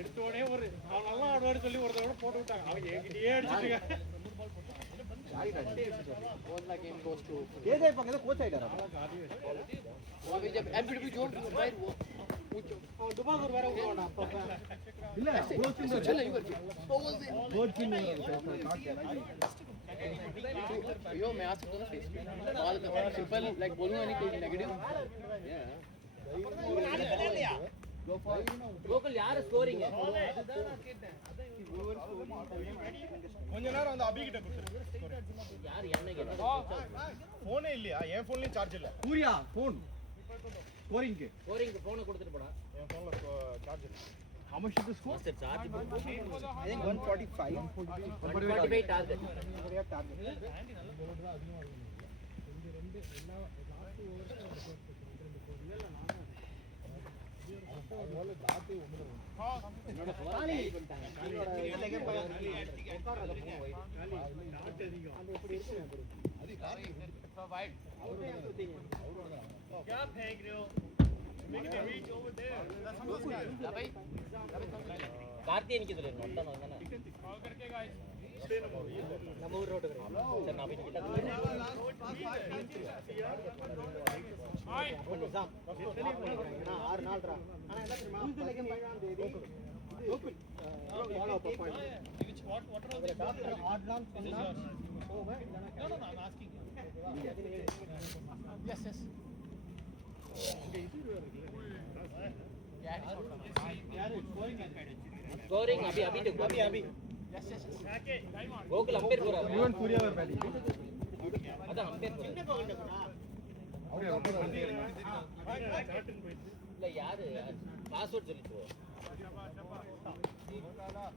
எடுத்த உடனே ஒரு அவன் நல்லா ஆடுவாரு சொல்லி ஒருத்தவங்க போட்டு விட்டாங்க. அவங்க என்கிட்டயே அடிச்சுட்டு கோச் ஆயிட்டாரா? துபாகூர் வேற விடுவானா இல்ல Yo, मैं आ सकता हूँ ना फेस पे? सिंपल लाइक बोलूँगा नहीं कोई नेगेटिव. கோகுல் யாரு ஸ்கோரிங்? கொஞ்ச நேரம் அந்த அபி கிட்ட கொடுத்துரு. யார் என்ன கேட்டா? போனே இல்லையா? என் போன்லயும் சார்ஜ் இல்ல. சூர்யா போன் ஸ்கோரிங்க்கு போனை கொடுத்துட்டு போடா. என் போன்ல சார்ஜ் இல்ல. How much is the score? Master charge I think 145. 145 target. क्या फेंक रहे हो? Making a reach over there. That's not good. Karthi எனக்கு இதுல நோட்டா வந்தானே. Call करके guys. Stay number. நம்ம ஊர் ரோட் சரி நான் போய் கிட்ட Hi. நிசாம் நான் 6 நாள்டா انا என்ன தெரியுமா இந்த கேம் 7ஆம் தேதி open follow up point Which what are the odd non over No, I'm asking you. Yes. Scoring Abhi Yes. Okay, time on. Gokul umpire போறாரு. யுவன் சூர்யா ஒரு பேட்டிங் அதான் அம்பேர் போறாரு. இல்ல யாரு பாஸ்வேர்ட் சொல்லிட்டு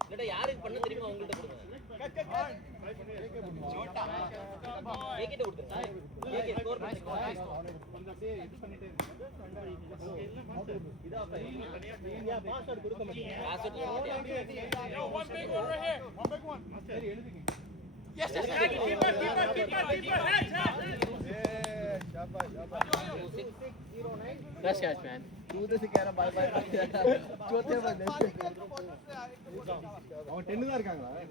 இல்லடா யாருக்கு பண்ண தெரியுமா அவங்கள்ட்ட கொடுங்க. ஏகிட்ட கொடுங்க. ஏகே ஸ்கோர் பண்ணுங்க. இதா பாஸ்வேர்ட் கொடுக்க மாட்டீங்க. Password Yo, one big one right here. One big one. சரி எழுதுங்க. Yes. Keep it. That's catch, man. तू तो से कह रहा बाय बाय चौथे बंदे அவன் 10 தான் இருக்காங்களா? 10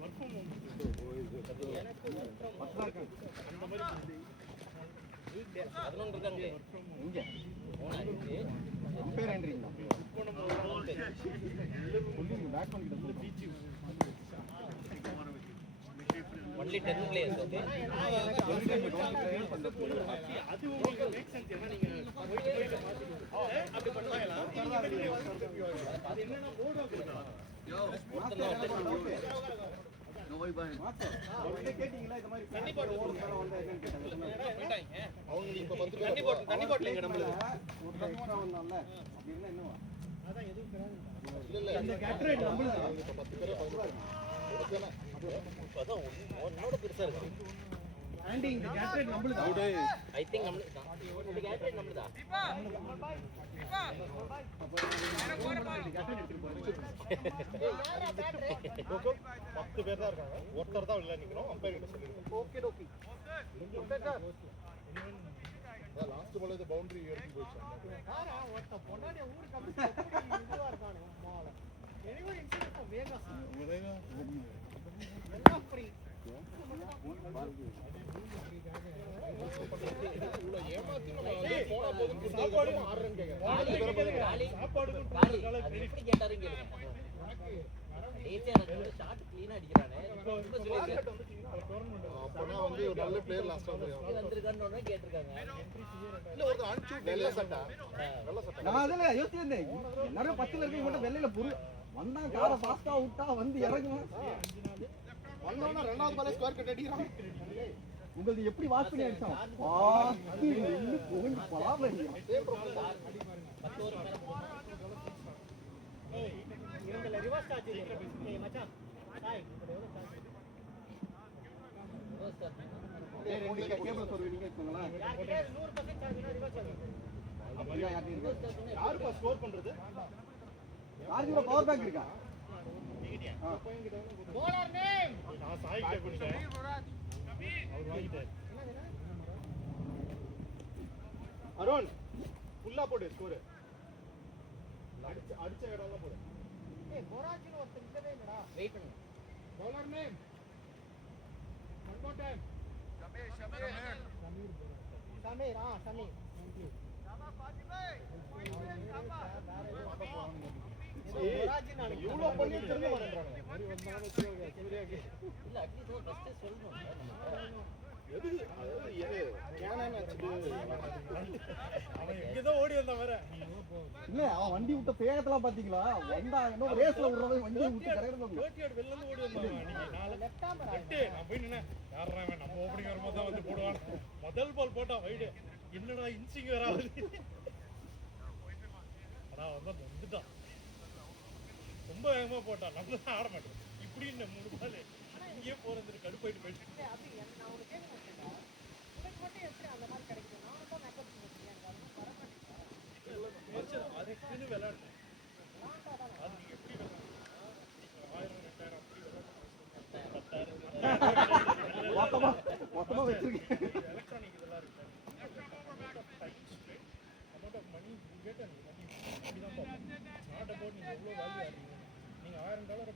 தான் இருக்காங்க. 11 இருக்காங்க. இங்க போனா இருக்கு. அம்பேர் என்றீங்களா? புல்லிங் பேக் பண்ணிட்டு only 10 players okay. அது உங்களுக்கு மேக் சென்ஸ் என்ன நீங்க அப்படி பண்ணுவாங்களா? அது என்னன்னா மோட் ஆகுதுடா. கேட்டீங்களா இந்த மாதிரி தண்ணி பாட்டில் ஓடுறவங்க வந்தா என்னன்னு கேட்டாங்க. அவங்க இப்ப 10 தண்ணி பாட்டில் எங்க நம்மளுக்கு ஒரு எக்ஸ்ட்ரா வந்தான்ல அப்படி இருந்தா என்னவா? அதான் எதுவும் கிடையாது. இல்ல இந்த கேட்ரேட் நம்மளுக்கு இப்ப 10 பேர் 10 அதான் ஒன்னோட பெருசா இருக்கு. ஆண்டி இந்த கேட்ரேட் நம்மளுக்கு ஐ திங்க் நம்மளுக்கு தான். இந்த கேட்ரேட் நம்மளுக்கு தான். யாரா பேட்டரி? 10 பேர் தான் இருக்காங்க. ஒருத்தர் தான் உள்ள நிக்கணும். அம்பையர் கிட்ட சொல்லிருங்க. ஓகே லாஸ்ட் பால் இது பவுண்டரி எடுத்து போச்சு. யாரா ஒருத்த பொன்னாடி ஊருக்கு அப்படி இதுவா இருக்கானே மால. Anyway incident Vegas. எல்லாம் ஃப்ரீ. உள்ள ஏமாத்தி நம்ம வந்து போனா போதும் சாப்பாடு 6 ரன் கேக்குறாங்க. சாப்பாடு காலி எப்படி கேட்டாரு கேளுங்க. ஏசியா வந்து ஷாட் க்ளீனா அடிக்கறானே. இப்போ சொல்லிருக்காங்க. அப்பனா வந்து ஒரு நல்ல பிளேயர் லாஸ்டா வந்திருக்கானே கேட்டிருக்காங்க. இல்ல ஒரு அன்சூ வெள்ள சட்டா. நான் அதுல யோசிச்சேன். எல்லாரும் 10ல இருக்கீங்க மட்டும் வெள்ளையில புரு வந்தா காரை ஃபாஸ்டா விட்டா வந்து இறங்குவான். வந்தோனா ரெண்டாவது பாலே ஸ்கோர் கட் அடிக்குறான். உங்களுக்கு எப்படி வாட்ச் பண்ணி அடிச்சான்? பாத்து நின்னு போய் பலாபரியா. பத்து ஓவர் மேல ஏய் இவங்கள ரிவர்ஸ் ஆச்சு. ஏய் மச்சான் சாய் இப்போ எவ்வளவு சார்ஜ்? Reverse charge. டேய் நீங்க கேபிள் சொல்றீங்க நீங்க சொல்லுங்களா? யார்கிட்ட 100% சார்ஜ்னா ரிவர்ஸ் ஆகும். அப்படியே யார்கிட்ட இருக்கு? யாருப்பா ஸ்கோர் பண்றது? சார்ஜ்ல பவர் பேங்க் இருக்கா? போலர் நேம் நான் சாய் கிட்ட கொடுத்தேன். அவர் வாங்கிட்டார். அருண் ஃபுல்லா போடு ஸ்கோர். அடிச்ச இடம்லாம் போடு. ஏய் போராஜின்னு ஒருத்தர் இல்லவே இல்லடா. வெயிட் பண்ணுங்க. Bowler name. One more time. Sameer Sameer. இவ்வளோ பண்ணி திரும்ப வரேன்றாங்க. இல்ல அட்லீஸ்ட் ஒரு ஃபர்ஸ்ட் சொல்லணும். அவன் எங்கதான் ஓடி வந்தான் வேற. இல்ல அவன் வண்டி விட்ட வேகத்தெல்லாம் பாத்தீங்களா? வந்தா இன்னும் ரேஸ்ல விடுறதை வண்டியை விட்டு கரெக்டா வெளில இருந்து ஓடி வந்தான் அன்னைக்கு. நான் போய் நின்னேன். யாரா அவன் நம்ம ஓப்பனிங் வரும்போது தான் வந்து போடுவான். முதல் பால் போட்டான் வைடு. என்னடா இன்சிங் வேற ஆகுது. அதான் வந்துட்டான். ரொம்ப வேகமா போட்டான். நம்ம தான் ஆட மாட்டோம். இப்படி இந்த 3 பால் இங்கேயே போறது கடுப்பாயிட்டு போயிட்டு. நான் உனக்கு கேட்க மாட்டேன்டா. உனக்கு மட்டும் எப்படி அந்த மாதிரி கிடைக்குது? நானும் தான் மேக்கப் பண்ணிருக்கேன். எனக்கு அது வர மாட்டேங்குது. அதுக்குன்னு விளையாடுறேன். அது நீங்க எப்படி விளையாடுறீங்க? 1000 2000 அப்படி விளையாடுறேன். மொத்தமா வச்சிருக்கேன். எலக்ட்ரானிக் இதெல்லாம் இருக்கு. amount of money you get and money அப்படிதான் பார்ப்போம். நாட் அபவுட் நீங்க எவ்வளவு வேல்யூ ஆடுறீங்க. நீங்க $1000 போய்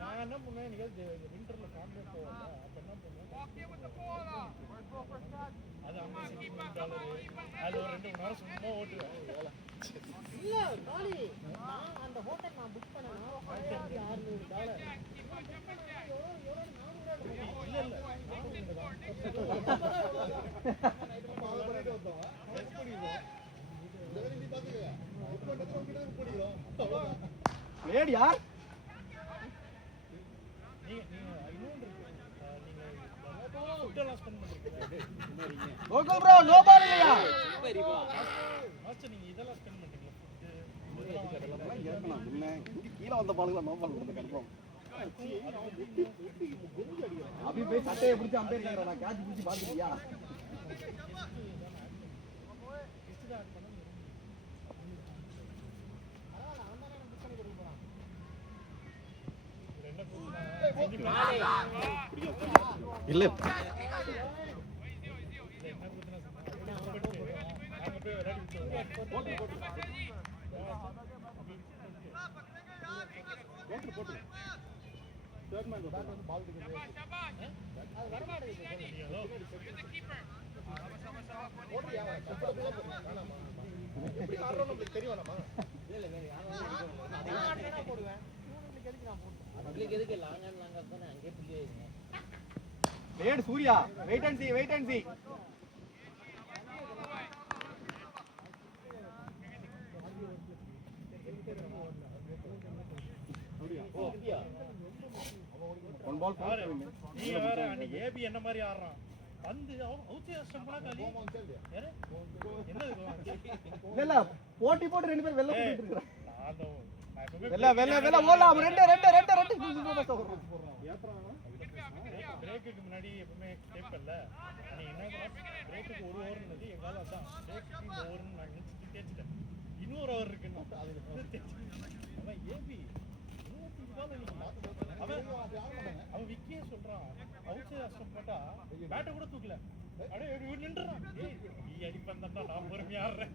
நான் என்ன பண்ணேன், நீங்க விண்டர்ல கான்ட்ராக்ட் போவாங்க. அப்ப என்ன பண்ணுவேன், அது $50 அது ஒரு 2 மணி நேரம் சும்மா ஓட்டுவேன். இல்ல காளி, நான் அந்த ஹோட்டல் நான் புக் பண்ணேனா $600. இல்ல இல்ல லேடி யார்? ஃபுட்டெல்லாம் ஸ்பெண்ட் பண்றீங்க. கோகுல் ப்ரோ நோ பால் இல்லையா? மாஸ்டர் நீங்க இதெல்லாம் ஸ்பெண்ட் பண்றீங்க. கீழே வந்த பாலுக்கு நோ பால் கொடுத்து கன்ஃபார்ம். அபி போய் சட்டையை பிடிச்சி அம்பேர் கேக்குறா, நான் கேட்ச் பிடிச்சி பாத்துட்டியா? இல்ல எப்படி ஆடுறோம் நம்மளுக்கு தெரியும். நம்ம உங்களுக்கு எதுக்கு லாங் அண்ட் லாங் தானே அங்கேயே புள்ளி வைங்க. Late Surya, wait and see, wait and see. One ball பாரு, நீங்க வேற அன்னைக்கு ஏபி என்ன மாதிரி ஆடுறான். வந்து அவுட் ஸ்டம்பா காலி யாரு என்ன இல்ல போட்டி போட்டு ரெண்டு பேர் வெளில போயிட்டு இருக்காங்க. வெல்ல வெல்ல வெல்ல ஓடலாம். ரெண்டு பிரேக்குக்கு முன்னாடி எப்பவுமே கேட்பல்ல. நீ என்ன பிரேக்குக்கு 1 ஓவர் இருந்தது எங்கால அதான் பிரேக்குக்கு இந்த ஓவர்னு நான் நினைச்சிட்டு தேய்ச்சிட்டேன். இன்னொரு ஓவர் இருக்குன்னு அவன் ஏபி 25 பால் அவன் விக்கியே சொல்றான். அவுட் ஸ்டம்ப் போட்டா பேட்டை கூட தூக்கல. அப்படியே நின்றுறான். நீ அடிப்பேன் தான் நான் பொறுமையா ஆடுறேன்.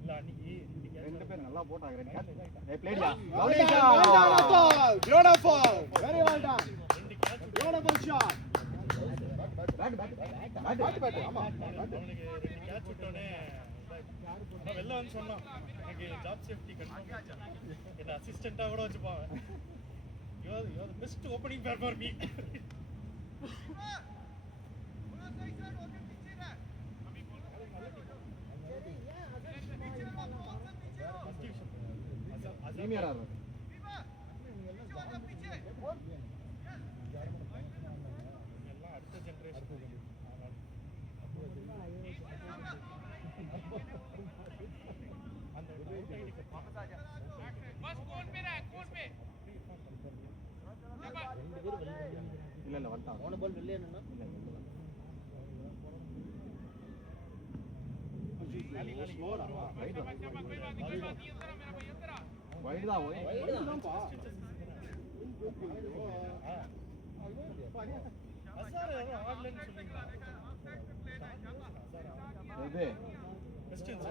இல்ல அன்னைக்கு ரெண்டு பேர் நல்லா போட்டாங்க. ரெண்டு கேட்ச் ஏ பிளேடியா Beautiful. Very well done. Beautiful shot. Bat ஆமா அவனுக்கு 2 கேட்ச் விட்டோனே நான் வெளில வந்து சொன்னான். எனக்கு ஜாப் சேஃப்டி கன்ஃபார்ம் என்ன அசிஸ்டண்டா கூட வச்சுப்பாங்க. You are the best opening பேர் ஃபார் மீ. பிரீமியர் ஆடுறாரு. எல்லாம் அடுத்த ஜெனரேஷன். அந்த இல்ல வந்துட்டான். 3 பால் வெளில என்னன்னா வைடுதான் வைடுதான்ப்பா. அசார் யாரோ ஆடலன்னு சொன்னீங்க. இது டிஸ்டன்ஸ்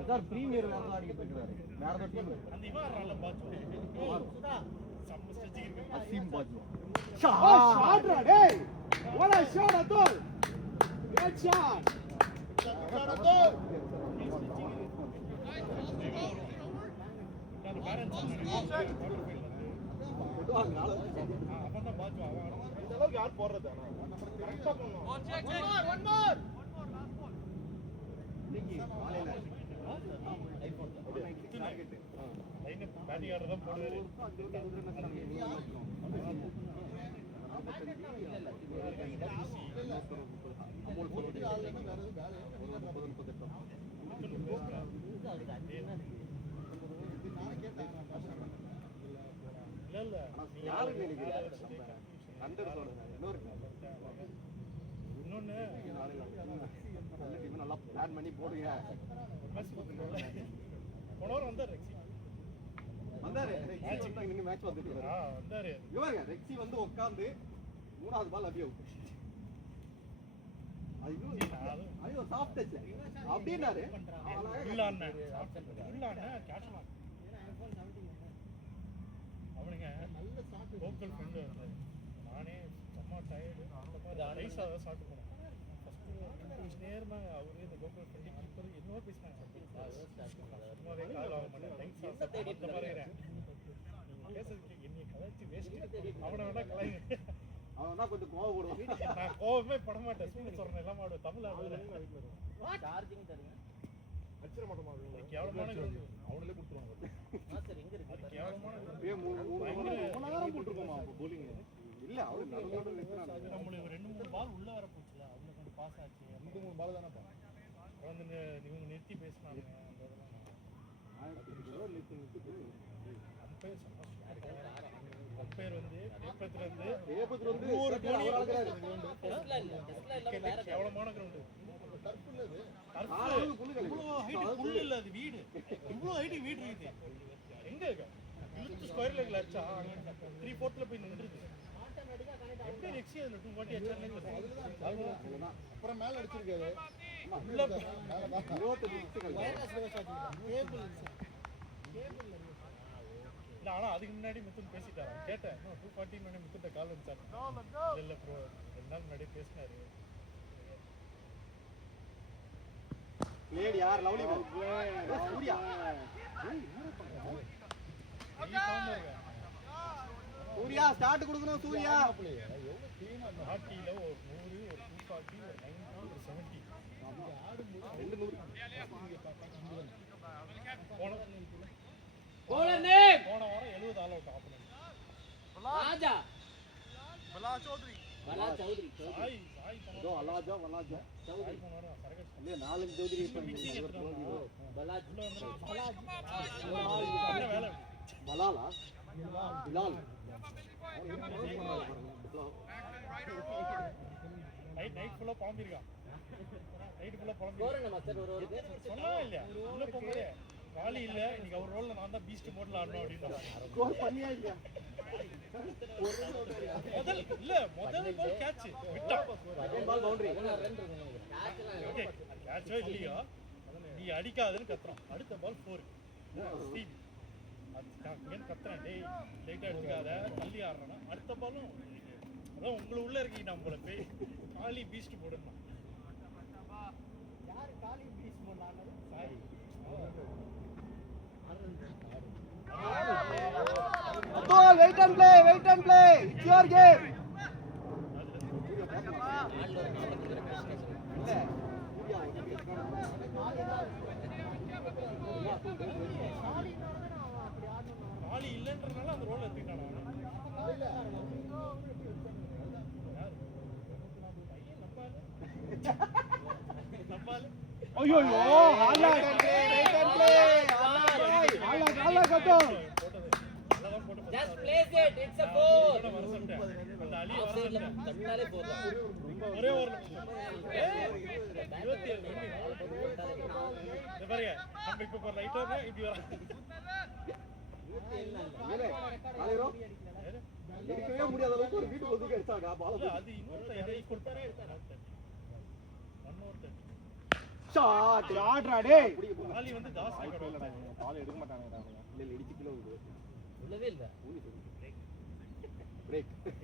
அதான் பிரீமியர் வேற தான் ஆடிட்டு இருக்காரு. வேற ஏதோ டீம். அந்த இவன் ஆடுறான்ல பாத்து சுதா சம்ம ஸ்ட்ரெச்சிங் இருக்கு அசீம் பாஜு. Shot, hey! What a shot, Atul! Great shot! நான் பேரண்ட்ஸ் அவன் தான் பாத்து அவன் இந்த அளவுக்கு யார் போடுறது ஆனா கரெக்ட்டா பண்ணனும். One more. இன்னைக்கு காலையில லைன் பேட்டிங் ஆர்டர் தான் போடுவாரு இல்ல யாருக்கு நினைக்கிறேன் அண்டர் சொல்லுங்க இன்னொரு இன்னொன்னு நல்ல டீம் நல்லா பிளான் பண்ணி போடுங்க. போனவர் வந்தார் வந்தாரு ரெக்ஸி வந்து இங்க மேட்ச் வந்துட்டு இருக்காரு. வந்தாரு இவங்க ரெக்ஸி வந்து உட்கார்ந்து மூணாவது பால் அப்படியே அவுட். ஐயோ சாஃப்ட் டச் அப்படினாரு. இல்ல அண்ணன் கேட்ச் அவனுங்க நல்ல சாப்பிட்டு லோக்கல் ஃப்ரெண்டு வந்தாரு. நானே செம்ம டயர்டு ரைஸாக தான் சாப்பிட்டு போனேன். ஃபஸ்ட்டு நேரமா அவரு இந்த லோக்கல் ஃப்ரெண்டு கீப்பர் என்னவோ பேசினாங்க. சும்மாவே கால் ஆக மாட்டேன் ரைஸாக சாப்பிட்டு மாதிரி பேசுறதுக்கு என்னை கலாச்சி வேஸ்ட்டு. அவனை வேணா கலாய்ங்க. அவன் தான் கொஞ்சம் கோவப்படுவான். நான் கோவமே பட மாட்டேன். ஸ்கூல் சொல்றேன் எல்லாம் ஆடுவேன். தமிழ் ஆடுவேன். சார்ஜிங் தருங்க. அச்சர மாட்டோமா கேவலமான கிரவுண்ட். அவங்களே கொடுத்துருவாங்க. சரி எங்க இருக்கு கேவலமான அப்படியே மூணு நேரம் போட்டுருக்கோமா போலிங். இல்ல அவரு நடுவுல நிக்கிறாங்க. நம்மளுக்கு 2-3 பால் உள்ள வர போச்சுல. அதுல கொஞ்சம் பாஸ் ஆச்சு. 2-3 பால் தானே பா. வந்து இவங்க நிறுத்தி பேசினாங்க. அந்த அம்பையர் வந்து பேப்பத்துல இருந்து ஒரு கோடி டெஸ்ட்ல இல்ல வேற கேவலமான கிரவுண்ட். டர்ஃப் இல்ல இது. இவ்வளோ ஹைட் புல் இல்ல அது வீடு. இவ்வளோ ஹைட் வீடு இருக்குது. எங்க இருக்கு? இழுத்து ஸ்கொயர் லெக்ல அடிச்சா 3/4ல போய் நின்றுது. எப்படி ரெக்ஸி அதுல 2 வாட்டி அடிச்சானே அப்புறம் மேல அடிச்சிருக்காரு. உள்ள மேல தான் 25 நிமிஷம் கேபிள் இல்ல. ஆனா அதுக்கு முன்னாடி மிதுன் பேசிட்டாரு. கேட்டேன் 240 முன்னாடி மிதுன்ட்ட கால் வந்துச்சாரு. இல்ல ப்ரோ 2 நாள் முன்னாடி பேசினாரு. பிளேட் யார் lovely ball Surya. Surya start கொடுக்கணும். சூர்யா எவ்வளவு டீமா நாட்டில ஒரு 100 ஒரு 240 ஒரு 90 ஒரு 70 200 bowler name போன வாரம் 70 ஆல் அவுட் ஆப்பனன்ட். ராஜா பலா சௌத்ரி. சாய் இதோ அலாஜா வலாஜா சாய் போன வாரம் சரகஸ் இல்ல 4 ஜோதிரி மிக்சிங் எடுத்துறாங்க. பலாஜ் உள்ள வந்து என்ன வேலை பலாலா பிலால் நைட் ஃபுல்லா பாம்பிருக்கான். நைட் ஃபுல்லா பாம்பி கோரங்க மாஸ்டர் ஒரு சொன்னா இல்ல உள்ள போகும்போதே காலி இல்ல. இன்னைக்கு அவர் ரோல்ல நான் தான் பீஸ்ட் மோட்ல ஆடணும் அப்படின்னு ஸ்கோர் பண்ணியா இல்லையா? முதல் பால் கேட்ச் விட்டா. Second ball boundary. ஓகே கேட்சோ இல்லையோ நீ அடிக்காதுன்னு கத்துறான். அடுத்த பால் 4 ஸ்டீவ். நான் கத்துறேன் டேய் லைட்டா எடுத்துக்காத தள்ளி ஆடுறானா. அடுத்த பாலும் அதான் உங்களை உள்ள இருக்கீங்க. நம்மள போய் காலி பீஸ்ட் போடணும். யாரு காலி பீஸ் பண்ணாங்க? Sorry Abdul, wait and play. It's your game. காலி இல்லைன்றனால அந்த ரோல் எடுத்துக்கிட்டானா. நம்பாலு ஐயோ ஹாலாட் wait and play. ஹாலாட் கட்டோ. just place it it's a four அந்த அலி ஆஃப் சைடுல தட்டாலே போறலாம் ஒரே ஒரு 27 இது பாருங்க நம்ம இப்ப ரைட்டர்னா இப்படி வர ஏலே காலிரோ எடுக்கவே முடியாத அளவுக்கு ஒரு வீட்டுக்கு ஒதுக்கி அடிச்சாங்க பால். அது இன்னொரு யாரை கொடுத்தாரே 1 ஓவர் 30 ஷாட் ஷாட்ரா டேய் காலி வந்து தாஸ் பால் எடுக்க மாட்டானுங்கடா அவங்க இல்ல இடிச்சு கிலோ இது இல்லவே இல்ல பிரேக் சரி,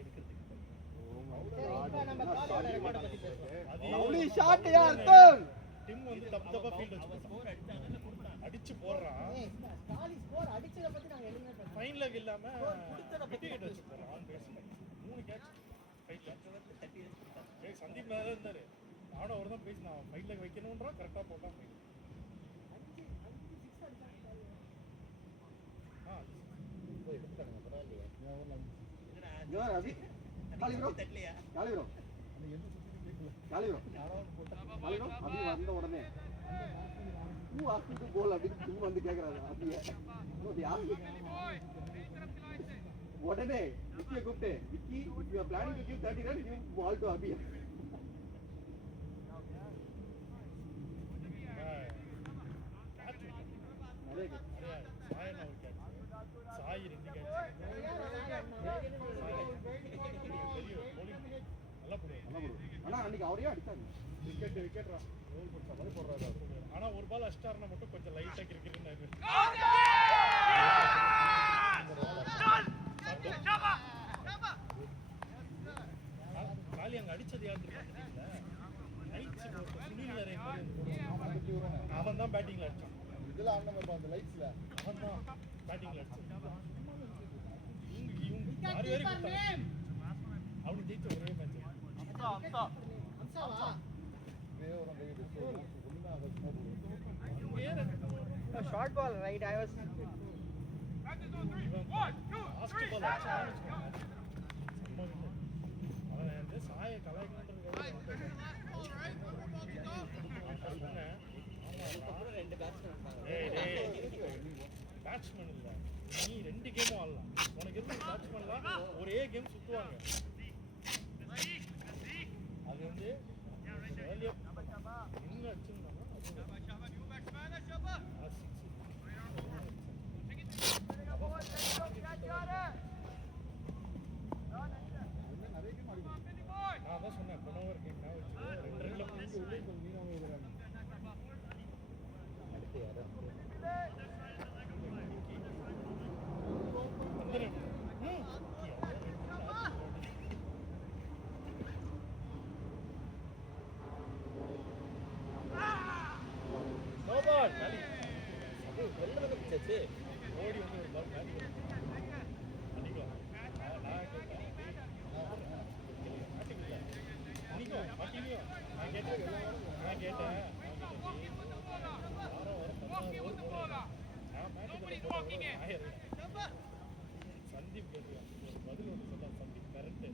இப்ப நம்ம காலியோட ரெக்கார்ட பத்தி பேசலாம். லவ்லி ஷாட் யார் அர்த்தம் டிம் வந்து தப்பா ஃபீல்ட் அடிச்சு போடுறான். காலி ஸ்கோர் அடிச்சத பத்தி நாங்க எதுவுமே பேசல. ஃபைன் லெக் இல்லாம விக்கெட் வச்சு போறான் ஆன் பேஸ். 3 கேட்ச் ஃபைட்ல ஏய் சந்தீப் மேல இருந்தாரு. நானும் அவர் தான் பேசினான் ஃபைன் லெக் வைக்கணும்ன்றா கரெக்டா போட்டான் ஃபைன். 5 6 அடிச்சாங்க. போய் எடுத்துட்டாங்க பரவாயில்லையே யார் அபி காலி ப்ரோ காலி ப்ரோ காலி ப்ரோ அபி வந்த உடனே பூ ஆஸ்து கோல் அப்படி பூ வந்து கேக்குறாரு அபியே யார் உடனே விக்கியை கூப்பிட்டு Vicky if you are planning to give 30 runs give ball to அபி அதே சாய் நான் கேட்ச் சாய் 2 கேட்ச் நல்லா போடுவாங்க. ஆனா அன்னைக்கு அவரே அடிச்சாங்க விக்கெட் ரோல் போட்ட மாதிரி போடுறாரு அவரு. ஆனா ஒரு பால் அடிச்சாருன்னா மட்டும் கொஞ்சம் லைட்டா கிரிக்கெட்னு காலி அங்க அடிச்சது யாரு தெரியுமா? லைட்ஸ் சுனில் வேற அவன் தான் பேட்டிங்ல அடிச்சான். இதெல்லாம் ஆனமப்பா அந்த லைட்ஸ்ல அவன் தான் பேட்டிங்ல அடிச்சான். இவங்க யாரு வேற கொடுத்தாங்க. அவனு ஜெயிச்ச ஒரே மேட்ச். அம்சாவா? தேவரம் கையில ஒண்ணா வச்சு short ball right I was சாய கலாய்க்கணுன்றது பேட்ஸ்மேன் இல்ல நீ 2 கேமும் ஆடலாம். உனக்கு இருக்க பேட்ஸ்மேன்லாம் ஒரே கேம் சுத்துவாங்க. அது வந்து earlier இன்னும் அடிச்சிருந்தாங்க நான் தான் சொன்னேன் கொனோவர் கேம் நான் வச்சு 2 ரன்ல புடிச்சு உள்ளே கொஞ்சம் மீனாவே விடுறாங்க. அடுத்து யாரு நோ பால் காலி அது வெளில வந்து பிடிச்சாச்சு ஓடி வந்து ஒரு பால் காலி அடிக்கலாம். நான் கேட்டேன் நான் கேட்டேன் சந்தீப் பதில் ஒன்று சொன்னான். சந்தீப் கரெக்ட்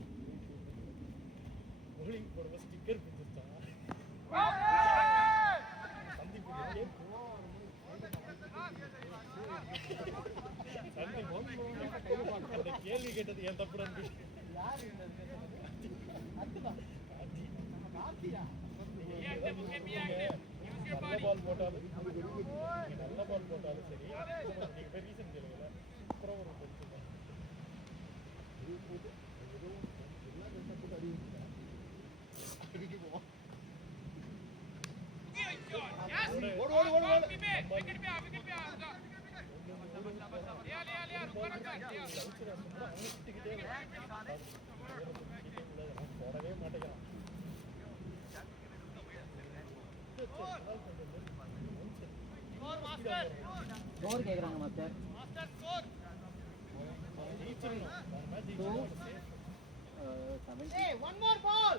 போலிங் போடுற ஸ்டிக்கர் பிடிச்சிருச்சான். சந்தீப் அந்த கேள்வி கேட்டது என் தப்பு தான். நல்ல பால் போட்டாலும் நல்ல பால் போட்டாலும் சரி நீங்க போய் ரீசன் கேளுங்க. அப்புறம் ஒரு போடவே மாட்டேங்கிறான். ஸ்கோர் கேக்குறாங்க master Hey, one more ball.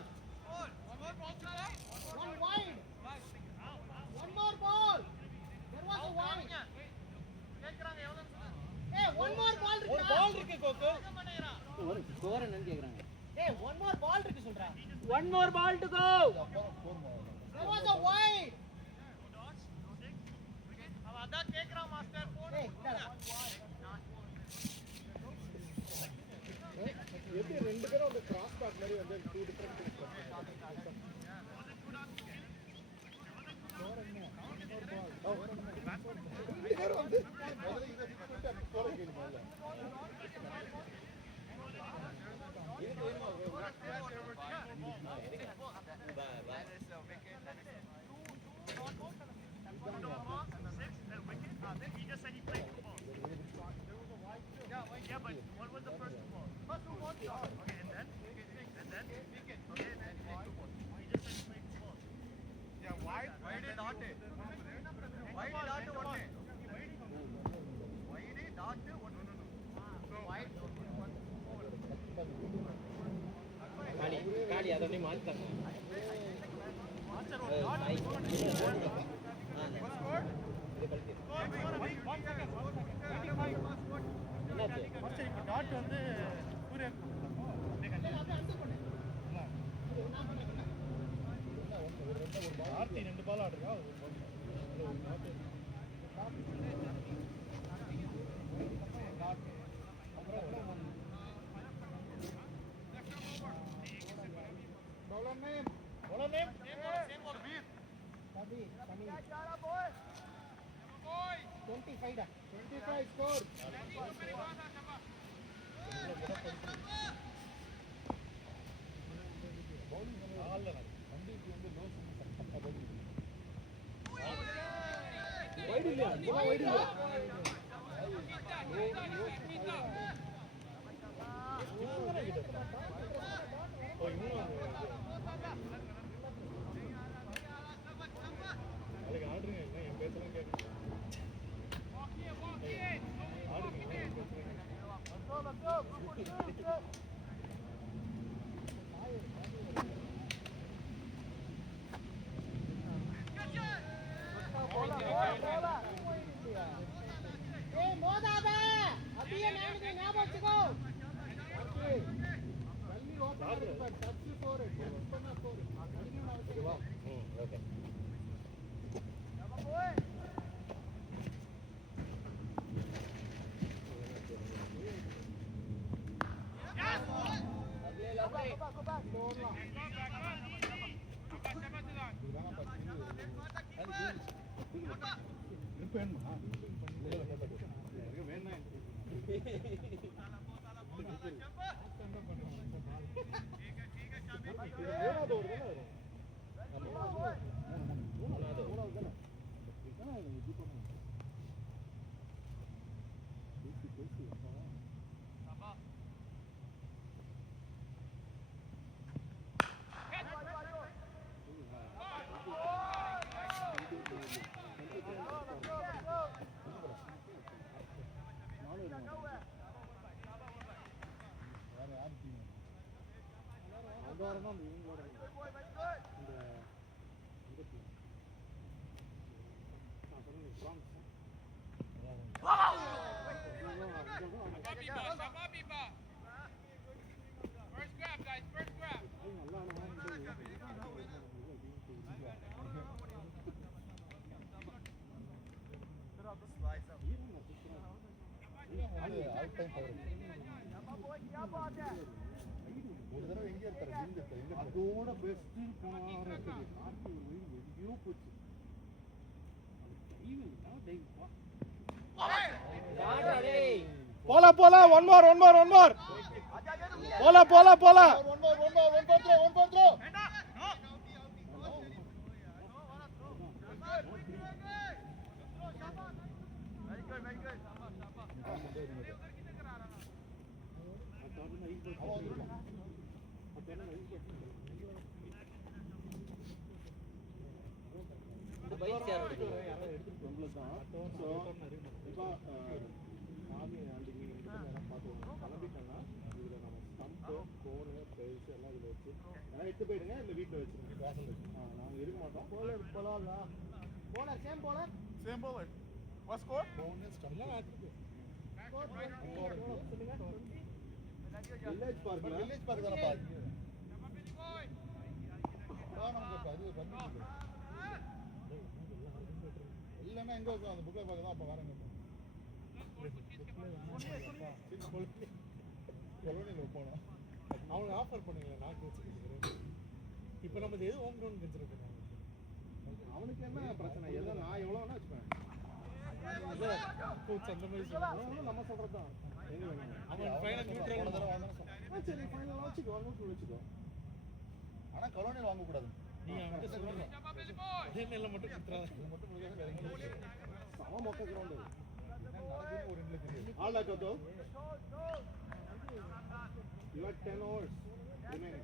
One wide. One more ball. There was a wide. Hey, one more ball ஒரு இருக்குடா. பால் இருக்கு கோகு. ஒரு ஸ்கோர் என்னன்னு கேக்குறாங்க Hey, one more ball இருக்கு சொல்றா. One more ball to go There was a wide. அதான் கேக்குறான் மாஸ்டர் போன். Hey, எப்படி 2 பேரும் அந்த கிராஸ் பேக் மாதிரி வந்து 2 டிஃபரண்ட் வந்து முதல்ல இதை விட்டு அப்படி போற கேள்வி இல்ல இது வேணுமா காலி அதோடய மாற்றிட்டாங்க. மாஸ்டர் இப்போ டாட் வந்து சூர்யா ஆர்த்தி 2 பால் ஆடுறா score. Wide இல்லையா? wide இல்லையா? அதோட பெஸ்ட் எங்கேயோ போச்சு. போல போல ஒன் மோர் போல போல போல எடுத்து போயிடுங்க இல்ல வீட்டுல வச்சிருங்க. நாங்க இருக்க மாட்டோம். Bowler same bowler what score village park தான பார்க் நமக்கு அது பண்ணி இல்லன்னா எங்க இருக்கும் அந்த புக்ல பார்க்க தான் அப்ப வரேங்க. கொலோனியில் போனோம் அவங்க ஆஃபர் பண்ணுங்க நாக்கு வச்சுக்கிட்டு. இப்போ நம்ம எது ஹோம் கிரவுண்ட் வச்சிருக்கோம். அவனுக்கு என்ன பிரச்சனை? எல்லாம் நான் எவ்வளோனா வச்சுப்பேன். கோச் அந்த மாதிரி சொல்லுவோம். நம்ம சொல்கிறது தான் எங்க வேணும். அவன் ஃபைனல் நியூட்ரல் தடவை வாங்கணும். சரி ஃபைனல் வச்சுக்கோ, நியூட்ரல் வச்சுக்கோ. ஆனால் கொலோனியில் வாங்கக்கூடாது. நீ அவன்கிட்ட சொல்லுங்க. அதே நெல்லை மட்டும் குத்துறாங்க. இது மட்டும் முடியாது. சம மொக்க கிரவுண்டு. நடக்குன்னு ஒரு எங்களுக்கு தெரியும். ஆல் லைக் அதோ. You have 10 hours remaining.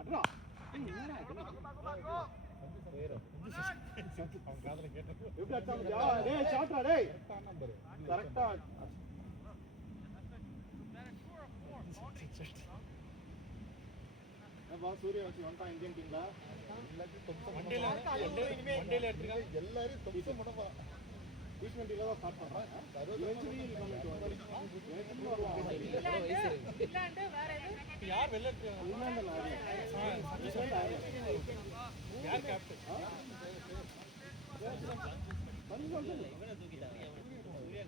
அட்ரா என்னடா அவன் காதுல கேட்டது எப்படி அடிச்சாங்க டேய் ஷாட்ரா டேய் கரெக்ட்டா வா சூரிய வச்சு வந்துட்டான் இந்தியன் டீம்ல மண்டேல எடுத்துருக்காங்க எல்லாரும் தொப்பு மடப்பா T20 ல தான் ஸ்டார்ட் பண்றாங்க இங்கிலாந்து வேற எது யார் வெளில எடுத்துருக்காங்க யார் கேப்டன்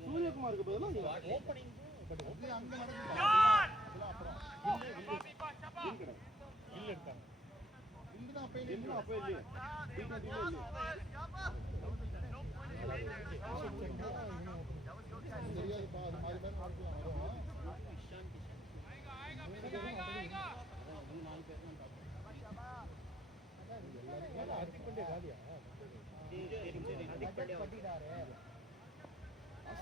சூரியகுமாருக்கு பதிலா ஓப்பனிங் பட் அப்படியே அங்க நடக்குது அப்புறம் இல்ல எடுத்தாங்க இங்கதான் அப்ப என்ன அப்ப இல்லையே T20 ல இல்லையே தெரியாதுப்பா அது மாதிரி பேர் நடக்கலாம் வரும் அடிப்பண்டே காலியா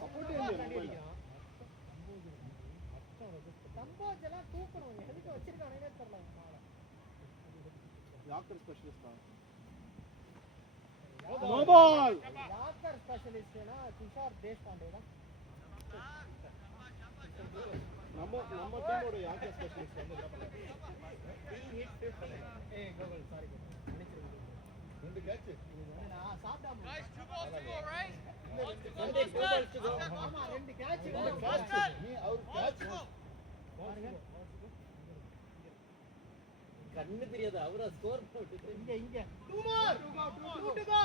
சப்போர்ட்டே இல்லையே சம்போஜ் எல்லாம் தூக்கணும் எதுக்கு வச்சிருக்கானே தெரியல யாக்கர் ஸ்பெஷலிஸ்டா நோ பால் யாக்கர் ஸ்பெஷலிஸ்ட்னா துஷார் தேஷ்பாண்டே தான் நம்ம டீமோட யாக்கர் ஸ்பெஷலிஸ்ட் வந்து என்ன பண்ணாங்க கோகுல் சாரி ரெண்டு கேட்ச் நான் சாப்பிடாம ஆமா ரெண்டு கேட்ச் நீ அவர் கேட்ச் கண்ணு தெரியாது அவரா ஸ்கோர் போட்டு இங்க two more two to go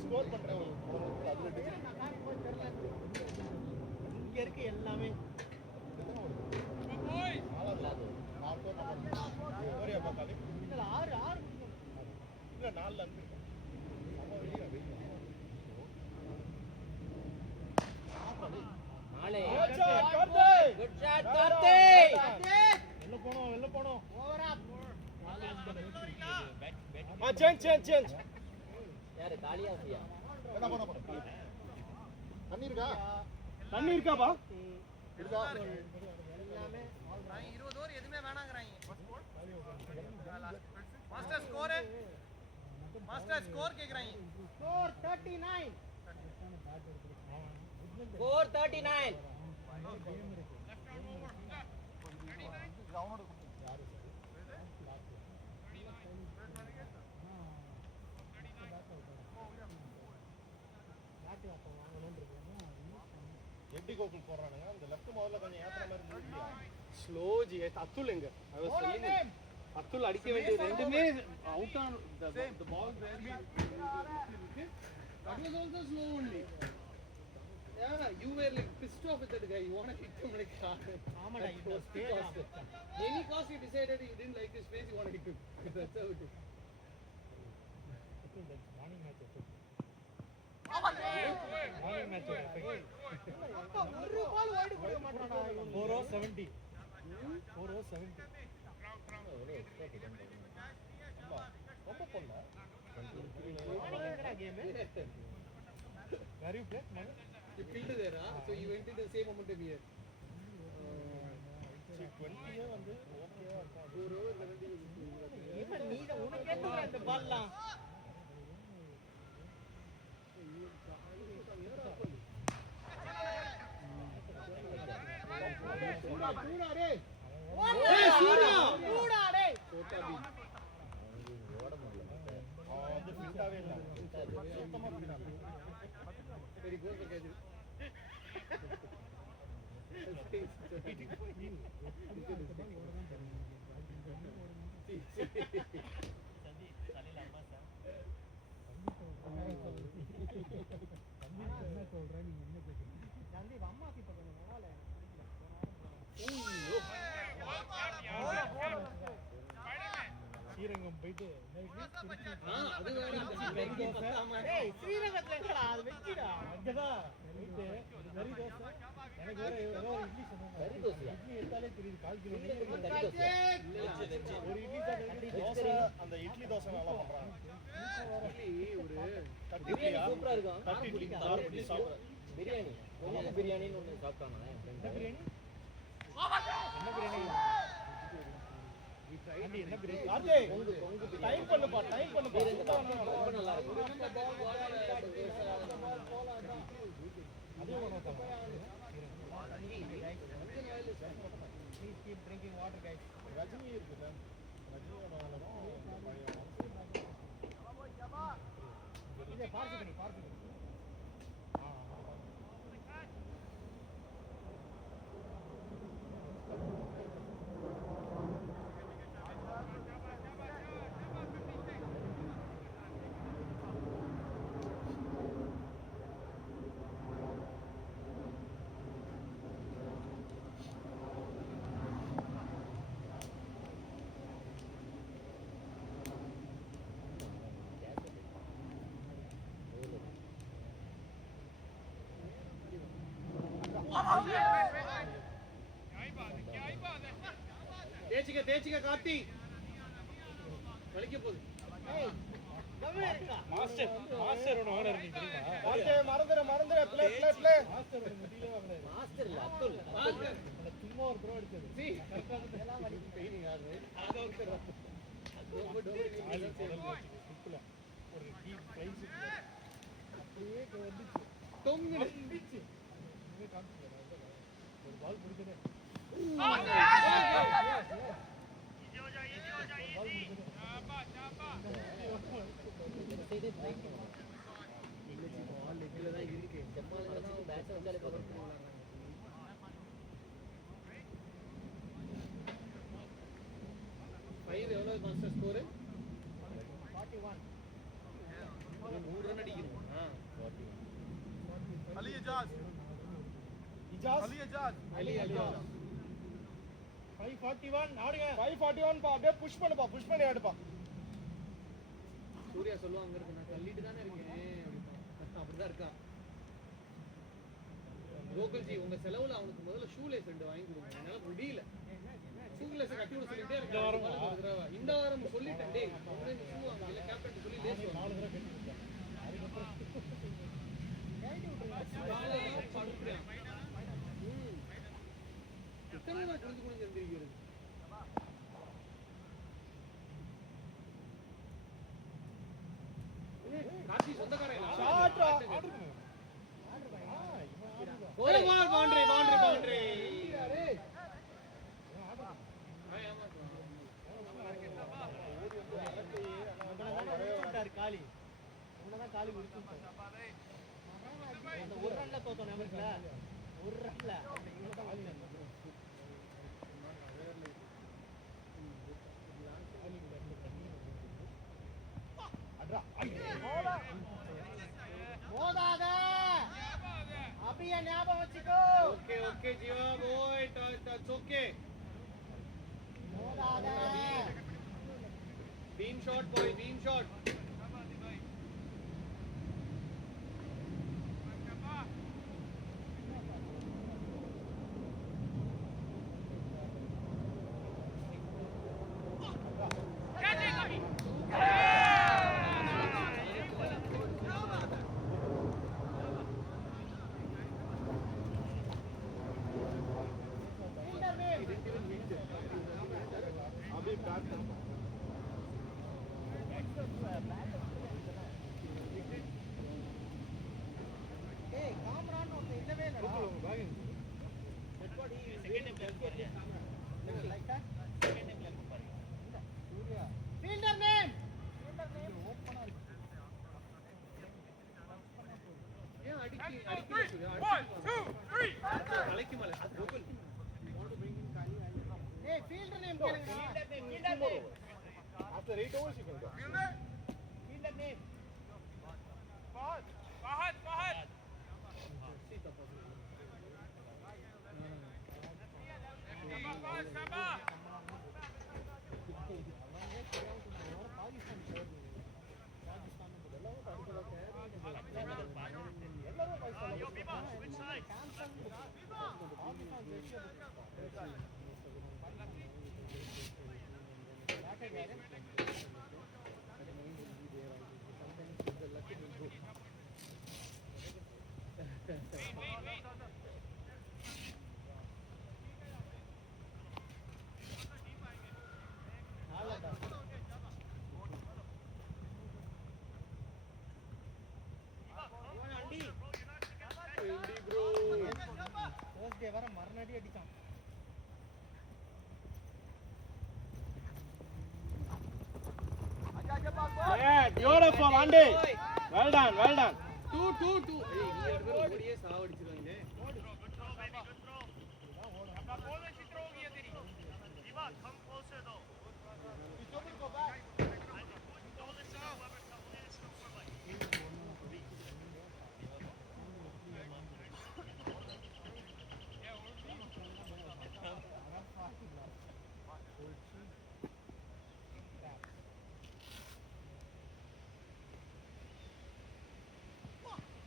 score பண்றேன் அதுல இங்க இருக்கு எல்லாமே இல்ல ஆறு இல்ல 4 அங்க நம்ம வெளிய நாளே குட் ஷாட் கார்த்திக் வெளில போனோம் ஓவர் அப் சேஞ்ச் யாரு காளியாசியா என்ன பண்ண போறோம் தண்ணி இருக்கா தண்ணி இருக்காப்பா இருக்கா எல்லாமே நான் 20 ஓவர் எதுமே வேணாங்கறாங்க மாஸ்டர் ஸ்கோர் கேக்குறாங்க ஸ்கோர் 39 எட்டி கோகுல் போறானுங்க அந்த லெஃப்ட் முதல்ல கொஞ்சம் ஏத்துற மாதிரி இருந்துச்சு ஸ்லோ ஜி அத்துல் எங்க அத்துல் அடிக்க வேண்டியது ரெண்டுமே out on the ball where we that was also slow only yeah you were like pissed off with that guy you want to hit him like ஆமாடா இந்த stage any cause you decided you didn't like his face you want to hit him that's how it is morning match ஒரு பால் wide கொடுக்க மாட்டானடா 470 ரொம்ப பொண்ணு என்னடா game Where you play? you killed there so you went in the same momentum here 20 வந்து ஓகேவா இருக்கும் ஒரு over 17 இவன் நீ உனக்கு ஏத்துற அந்த பால்லாம் பூடா டேய் ஏய் சூர்யா பூடா டேய் ஓட முடியல அவன் வந்து ஃபிட்டாவே இல்ல சுத்தமா ஃபிட்டா very good okay சந்தீப் அம்மா கிட்ட கொஞ்சம் மேல ஸ்ரீரங்கம் போய் இது அது வேற வெறி தோசை ஏய் ஸ்ரீரங்கத்துல எங்கடா அது வெச்சிடா அங்கதான் ரைட்டு வெறி தோசை எனக்கு வேற ஏதோ ஒரு இட்லி சொன்னாங்க வெறி தோசையா? இட்லி எடுத்தாலே தெரியுது 1/4 கிலோ ஒரு இட்லி தோசை அந்த இட்லி தோசை நல்லா பண்றாங்க. பிரியாணி சூப்பரா இருக்கும். தட்டி இட்லி சாப்பிட்டு சாப்பிடுறேன். பிரியாணி கொங்கு பிரியாணின்னு ஒன்று சாப்பிட்டாங்க என் என்ன friend. பிரியாணி என்ன பிரியாணி ஆண்டி, என்ன பிரியாணி கார்த்திக் கொங்கு பிரியாணி டைம் பண்ணுப்பா டைம் பண்ணுப்பா ரொம்ப நல்லா இருக்கும். அதே ஒன்று Please keep drinking water, guys. Rajini இருக்குல்ல, ரஜினியோட ஆளும் இந்த பழைய இதை பார்த்து பண்ணி தேய்ச்சிக்க கார்த்தி வலிக்க போகுது. மாஸ்டர் ஒன்று வாங்கினாரு நீ தெரியுமா? மறந்துட ப்ளே மாஸ்டர் ஒன்று முடியல வாங்கினாரு. மாஸ்டர் இல்ல அப்துல். அந்த சும்மா ஒரு த்ரோ அடிச்சது சிம்பிளா ஒரு டீப் பிரைஸ் அப்படியே வந்துச்சு வந்துச்சு இங்கே காமிச்சு ஒரு பால் பிடிச்சதே செய்தே ட்ரை பண்ணுவோம். பால் லெக்ல தான் இருக்கு. செம்மால தான் பேட்ஸ் வந்தாலே போதும். ஃபைவ் எவ்வளவு மாஸ்டர் ஸ்கோர்? 41 3 ரன் அடிக்கணும். 41. அலி இஜாஸ் அலி 541 ஆடுங்க 541 பா, அப்படியே புஷ் பண்ணி ஆடுப்பா. சூர்யா சொல்லுவாங்க இருக்கு, நான் தள்ளிட்டு தானே இருக்கேன் அப்படிதான் இருக்கான். கோகுல்ஜி உங்க செலவுல அவனுக்கு முதல்ல ஷூலேஸ் 2 வாங்கி கொடுங்க. என்னால முடியல. ஷூலேஸ் கட்டி விட சொல்லிட்டே இருக்கேன். இந்த வாரம் சொல்லிட்டேன், டேய் உடனே ஷூ வாங்க இல்ல கேப்டன் சொல்லி லேஸ் வாங்க. 4 தடவை கட்டி கொடுத்தேன் அதுக்கப்புறம் இத்தனை நாள் குளிச்சு இருந்திருக்கிறது. கார்த்தி சொந்தக்காரன் பவுண்டரி காலி உன்னதான் காலி முடிச்சு ஒரு ரன்ல தோத்தோம் நமக்குல ஒரு ரன்ல இவ்வளவுதான் வாங்கினேன். மோதாத அப்படியே ஞாபகம் வச்சுக்கோ. ஓகே ஜீவா பாய், தட்ஸ் ஓகே. மோதாத பீம் ஷாட் பாய், பீம் ஷாட். ஏய் காமரான் ஒண்ணு இல்லவே இல்லடா. ஃபீல்டர் நேம் ஏன் அடிக்கி தலைக்கு மேல கோகுல். ஏய் ஃபீல்டர் நேம் கேளுங்க. Fielder name After 8 overs you can go. Fielder name Beautiful, Andy. Well done, well done. 2-2-2. ஏய் நீங்க ரெண்டு பேரும் ஓடியே சாவடிச்சிருவாங்க.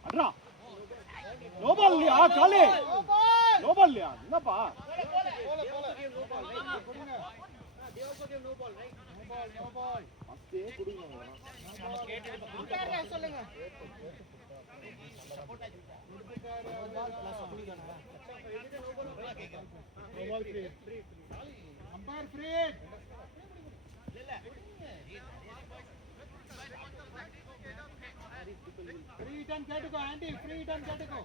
அட்ரா. நோ பால் இல்லையா காலே? நோ பால் இல்லையா? என்னப்பா? ஃபர்ஸ்டே குடுங்க. அம்பையர் சொல்லுங்க. Umpire free. ஃப்ரீ டன் கேட்டுக்கோ ஆண்டி, ஃப்ரீ டன் கேட்டுக்கோ.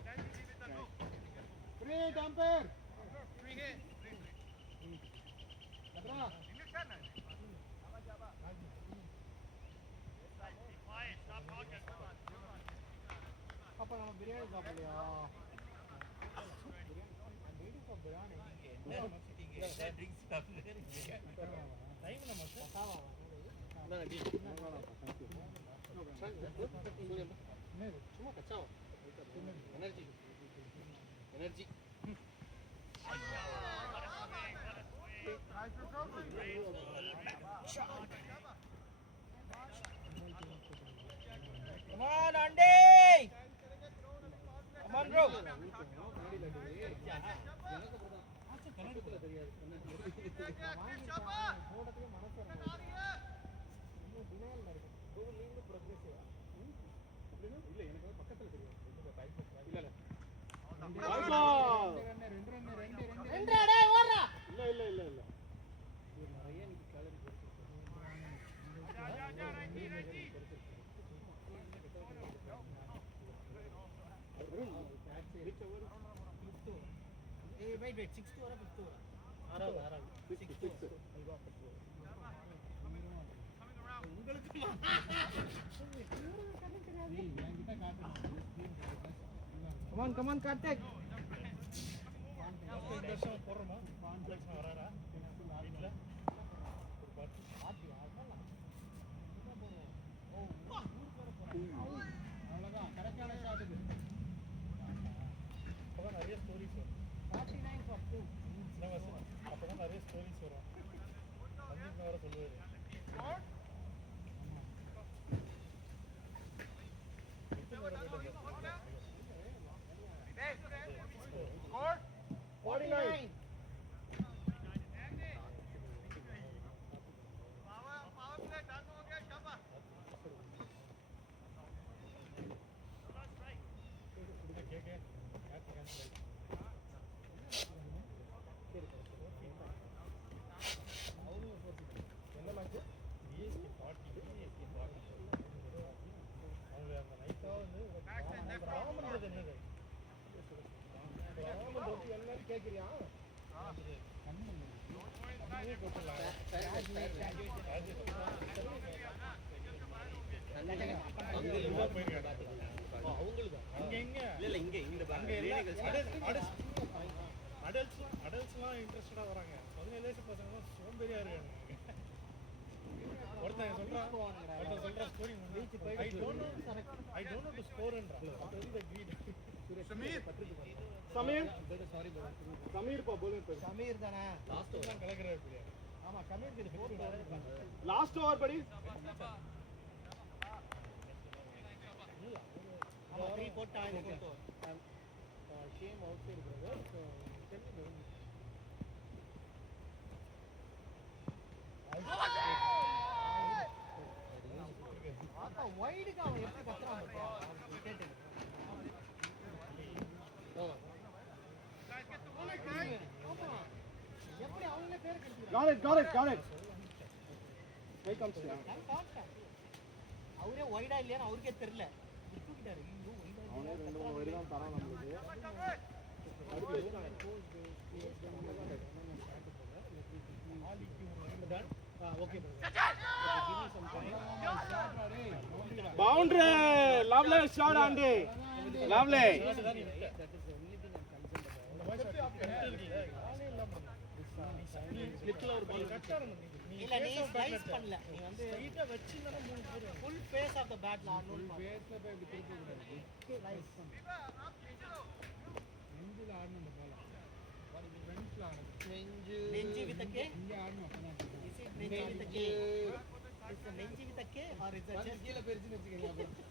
ஃப்ரீ டம்பர். Free hey. அட்ரா. அப்ப நம்ம பிரியாணி சாப்பிடலையா? பிரியாணி டைம் நமக்கு பக்காவா சும்மா கச்சாவா energy energy Come on, Andy! Come on, bro. Wait, 6th or 5th over? Around. 6th. Come on, Karthik. இந்த வருஷம் போடுறோமா? கான்ஃபிளெக்ஸ் வராரா? வீட்ல ஒரு பாட்டு. அவ்வளவுதான் கரெக்டான ஷாட் இது. அப்பதான் நிறைய ஸ்டோரிஸ் வரும். 49 for 2. அப்பதான் நிறைய ஸ்டோரிஸ் வரும். சந்தீப் வேற சொல்லுவாரு. Score 49. கேக்குறியா அடல்ட்ஸ்லாம் இன்ட்ரெஸ்டடா வராங்க. 17 வயசு பசங்க சோம்பேறியா இருக்காங்க. ஒருத்தன் சொல்றான் scoring I don't know to ஸ்கோர்ன்றா. அது வந்து கிரீட். சமீர் பா போலிங் பேர். சமீர் தானே லாஸ்ட் ஓவர் கலக்குறாரு பிளே. ஆமா சமீர் இது 4 ஓவர் லாஸ்ட் ஓவர் படி. ஆமா 3 போட்டாங்க. Shame outside brother. So ஆ வைடுக்கு அவன் எப்படி கத்துறான் பாத்தியா? விக்கெட். எப்படி அவங்களே பேர் கெடுத்துறாங்க? Got it. Hey comes down. அவரே வைடா இல்லையான்னு அவருக்கே தெரியல. தூக்கிட்டாரு. அவனே 2-3 வைடு தான் தரான் நமக்கு. Okay brother. Give me some time. Boundary. Lovely shot, Andy. Lovely. அதுதான் நீ விட்ட. அந்த மாதிரி shot இருக்குல்ல, ஆளே இல்லாம நீ ஸ்லிப்ல ஒரு பால் கரெக்டா இருந்தது. இல்ல நீ ஸ்லைஸ் பண்ணல நீ வந்து ஸ்ட்ரைட்டா வச்சிருந்தா 3 பேர் ஃபுல் ஃபேஸ் ஆஃப் த பேட்ல ஆடணும் பேஸ்ல போய் இப்படி திருப்பி விடாது. ஸ்லைஸ் நெஞ்சில ஆடணும் இந்த பால். ஃப்ரண்ட்ல ஆடணும். நெஞ்சு வித் a k இங்க ஆடணும் அப்பதான். is it நெஞ்சு with a k is it நெஞ்சு with a k or is it வந்து just கீழ பெருசுன்னு வச்சுக்கங்க அப்புறம்.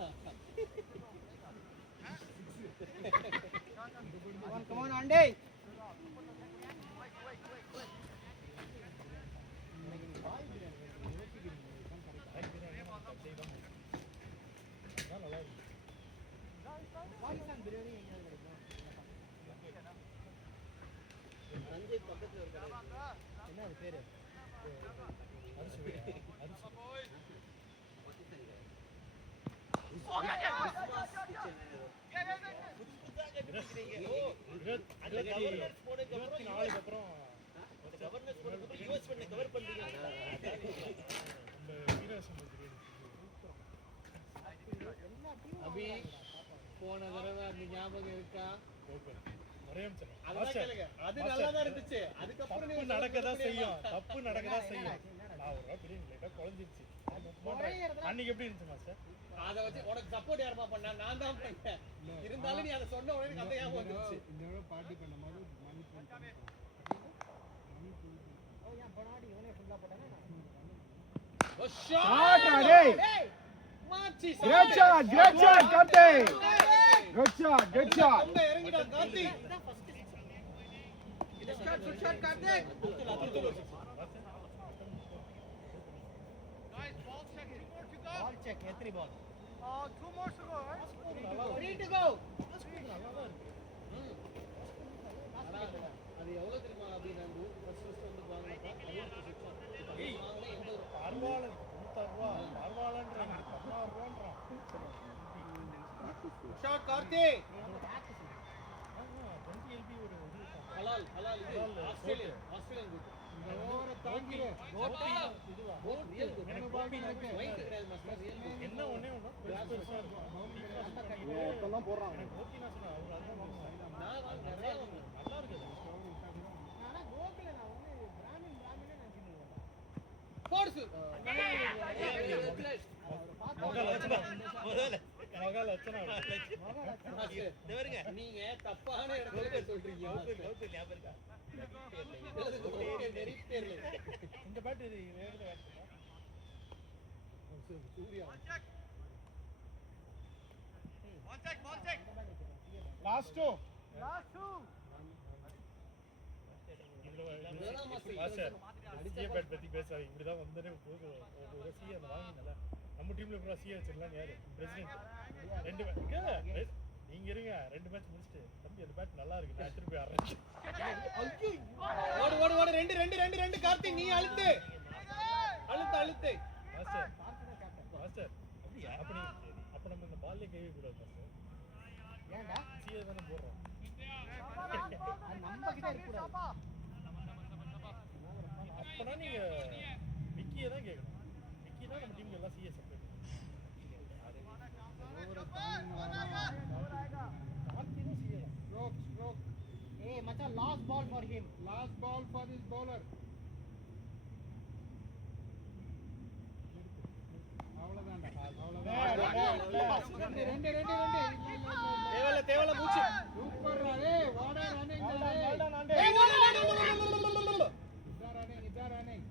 come on Andy Pakistan biryani எங்க கிடைக்கும் தஞ்சை பக்கத்துல ஒரு கடை இருக்கு. என்ன அது பேரு அபி போன தடவை அந்த ஞாபகம் இருக்கா? அதான் கேளுங்க. அது நல்லா தான் இருந்துச்சு. அதுக்கப்புறம் தப்பு நடக்கதான் செய்யும். தப்பு நடக்கதான் செய்யும். நான் ஒரு பிரியாணி லேட்டா குழஞ்சிருச்சு. அன்னைக்கு எப்படி இருந்துச்சு மாஸ்டர்? அத வச்சு உனக்கு சப்போர்ட் யாரமா பண்ணா? நான் தான் பண்ணேன். இருந்தாலும் நீ அத சொன்ன உடனே கதை ஞாபகம் வந்துச்சு. இந்த தடவை பார்ட்டி பண்ணும்போது மணி ஓ ஏன் பனாடி இவனே ஃபுல்லா போட்டானே ஓ Shot, ஷாட்! Andy. மாச்சி Great shot, Karthik. Good shot. ரொம்ப இறங்கிடா கார்த்தி. இதான் first good shot Karthik. Ball check எத்தனை பால் Free to go. நல்லாதான் இருக்கு. அது எவ்வளவு தெரியுமா அபி? நான் ஃபர்ஸ்ட் வந்து வாங்குனப்ப 60 வாங்குனே 80 பார்வாளன் 96 ரூபா. பார்வாளன்றாங்க 16 ரூபான்றான். ஷாட் கார்த்திக். 20 LB ஒரு இது இருக்கான். ஹலால் இது ஆஸ்திரேலியன் குட். இந்த ஓவரை தாங்கிடு. இதுவா? Real good. எனக்கு கோபி இருக்கு. ஒயிட் கிடையாது மாஸ்டர் ரியல் குட். என்ன ஒண்ணே ஒண்ணு பெருசா இருக்கும். மொத்தம்லாம் போடுறான். எனக்கு கோபி நான் சொன்னேன் அவர் அதான் வாங்குவாங்க. நான் வாங்க நிறைய வாங்குவேன். நல்லா இருக்குது. ஆனா கோகுல நான் வந்து பிராமினே நினைச்சிட்டு இருக்கேன் ஃபோர்ஸ். மகால் அச்சனா நீங்க தப்பான இடத்துல சொல்றீங்க. நெறி பேர்ல இந்த பேட் இது வேகத Surya last two master CA bat பத்தி பேசாதீங்க. இப்படிதான் வந்தனே போகுது. ஒரு சிஏ அந்த வாங்கினல நம்ம டீம்ல கூட சிஏ வச்சிரலாம். யாரு பிரசிடென்ட் ரெண்டு நீங்க இருங்க. 2 மேட்ச் முடிச்சிட்டு தம்பி அந்த பேட் நல்லா இருக்கு நான் எடுத்து போய் ஆடுறேன். ஓடு ரெண்டு கார்த்திக் நீ அழுத்து மாஸ்டர் அப்ப நம்ம இந்த பால்லே கைவே கூடாது மாஸ்டர். ஏன்டா சிஏ தானே போடுறோம். அது நம்ம கிட்ட இருக்க கூடாது அப்பனா நீங்க விக்கியை தான் கேட்கணும். விக்கி தான் நம்ம டீம்ல எல்லாம் சிஏ சப்போர்ட். ஏய் மச்சான் last ball for him last ball for this bowler. ரெண்டு தேவல மூச்சு சூப்பர் ரே வாட் ஆர் ரன்னிங் இதா ரன்னிங்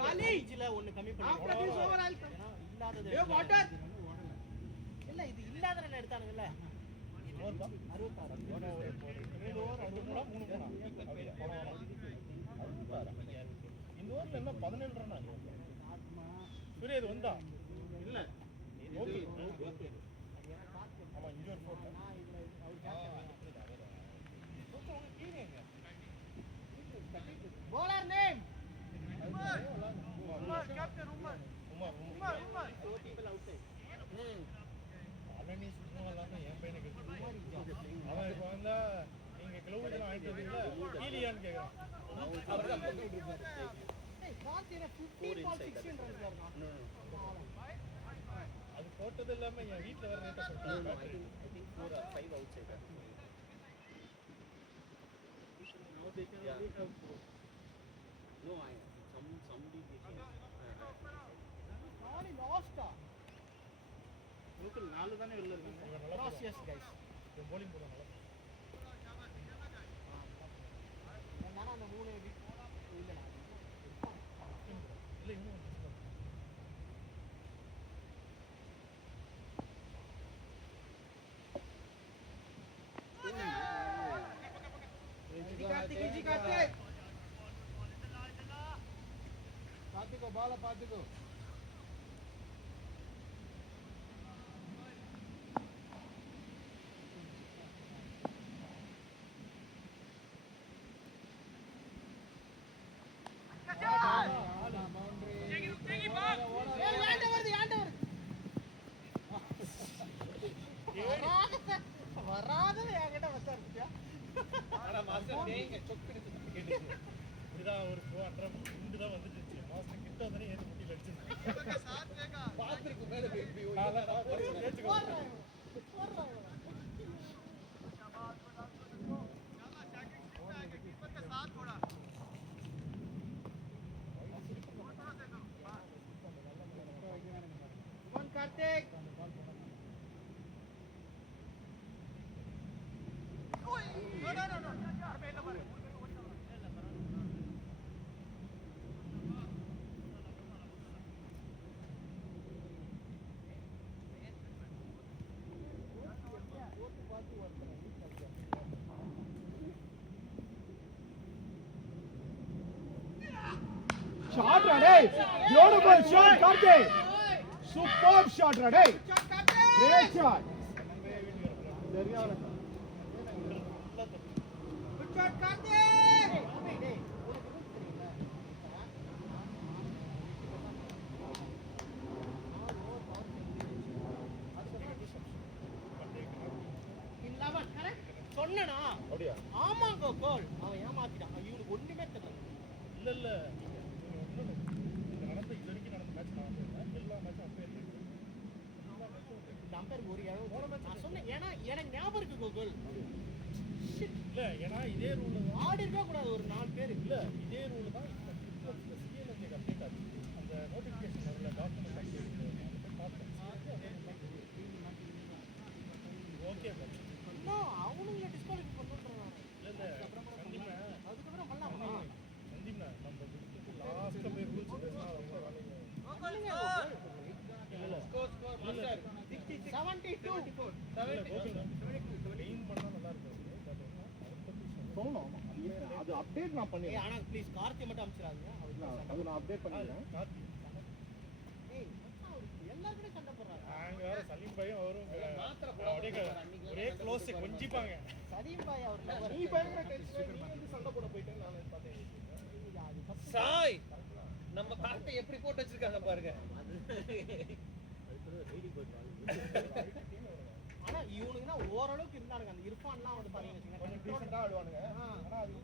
காலேஜ்ல ஒன்னு கம்மி பண்ணி இல்லாதது இல்ல இது இல்லாதத எடுத்தானுங்கல 66 7 ஓவர் 63 இந்த ஓவர்ல என்ன 17 ரன் ஆகுது. சூர்யா இது வந்தா இல்ல ஓகே ஆமா இங்க ஒரு போட் bowler name உமர் அவனே சுத்தமா இல்லாம என் பையனுக்கு அவன் இப்போ வந்தா நீங்க கிளவுட் எல்லாம் வாங்கிட்டு வந்தீங்களா கீலியான்னு கேக்குறான். hey கார்த்தினா 15 பால் 16 ரன்ஸ் வரணும் அது போட்டது இல்லாம என் வீட்டுல வேற ரேட்டா No, சொல்லிட்டாங்க I think 4 or 5 outside. Now they can only have 4. No, somebody getting. நாளை லாஸ்டா லோக்கல் 4 தானே வெளில இருக்காங்க. இவன் நல்லா லாஸ்ட் போடுவான். எஸ் கைஸ் இவன் bowling போடுவான் நல்லா. நானா அந்த 3 இல்ல இல்ல இன்னும் பாத்துக்கோ பால பாத்துக்கோ. வராதது என்கிட்ட வச்சாருச்சியா ஆனா மாஸ்டர் தேங்க சொக்கிடுச்சு. இதுதான் ஒரு அன்றம் இண்டு தான் வந்துட்டு இருந்துச்சு. மாஸ்டர் கிட்ட வந்தனே ஏறி முட்டில அடிச்சிருச்சு. பாத்துருக்கு மேல திருப்பி ஏச்சுக்கோ. Karthik Shot, Radhe! Beautiful shot, Karthik! Superb shot, Radhe! Great shot! சொன்னனா அப்படியா? ஆமா கோல் அவன் ஏமாத்திட்டான் இவனுக்கு ஒண்ணுமே தெரியல இல்ல இல்ல இன்னொன்னு இந்த நடந்த இது வரைக்கும் நடந்த மேட்ச் நான் வந்து எல்லா மேட்சும் அப்பே இருக்கு. நம்பர் ஒரு நான் சொன்னேன் ஏன்னா எனக்கு ஞாபகம் இருக்கு கோல் இல்ல ஏன்னா இதே ரூல் ஆடி இருக்க கூடாது ஒரு 4 பேர் இல்ல இதே ரூல் தான் சிஎல்எஸ்ஏ அப்டேட் ஆச்சு. அந்த நோட்டிபிகேஷன் வரல டாக்குமெண்ட் அப்டேட் பார்த்தேன். ஓகே இன்னும் அவனுங்களை டிஸ்குவாலிஃபை பண்ணுன்றாங்க இல்ல இல்ல சந்தீப்னா அதுக்கப்புறம் பண்ணலாம் சந்தீப்னா நம்ம கொடுத்துட்டு லாஸ்ட்ல போய் ரூல்ஸ் பேசினா ரொம்ப வேலைங்க. இல்ல இல்ல ஸ்கோர் மாஸ்டர் 72 மெயின் பண்ணா நல்லா இருக்கும். சொல்லணும் அது அப்டேட் நான் பண்ணிடுறேன். ஆனா ப்ளீஸ் கார்த்தி மட்டும் அனுப்பிச்சிடாதீங்க அது நான் அப்டேட் பண்ணிடுறேன். கார்த்தி ஏய் எல்லாரும் சண்டை போடுறாங்க நாங்க வேற சலீம் பையும் அவரும் மாத்திரை அப்படியே ஒரே க்ளோஸ் கொஞ்சிப்பாங்க. சலீம் பாய் அவர் லவர் நீ பயங்கர டென்ஷன் நீ வந்து சண்டை போட போயிட்டேன்னு நான் பார்த்தேன். சாய் நம்ம கார்த்தை எப்படி போட்டு வச்சிருக்காங்க பாருங்க. ஆனா இவனுக்குனா ஓரளவுக்கு இருந்தானுங்க அந்த இர்ஃபான்லாம் வந்து பாத்தீங்கன்னா கொஞ்சம் டீசெண்டா ஆடுவானுங்க. ஆனா அது கூட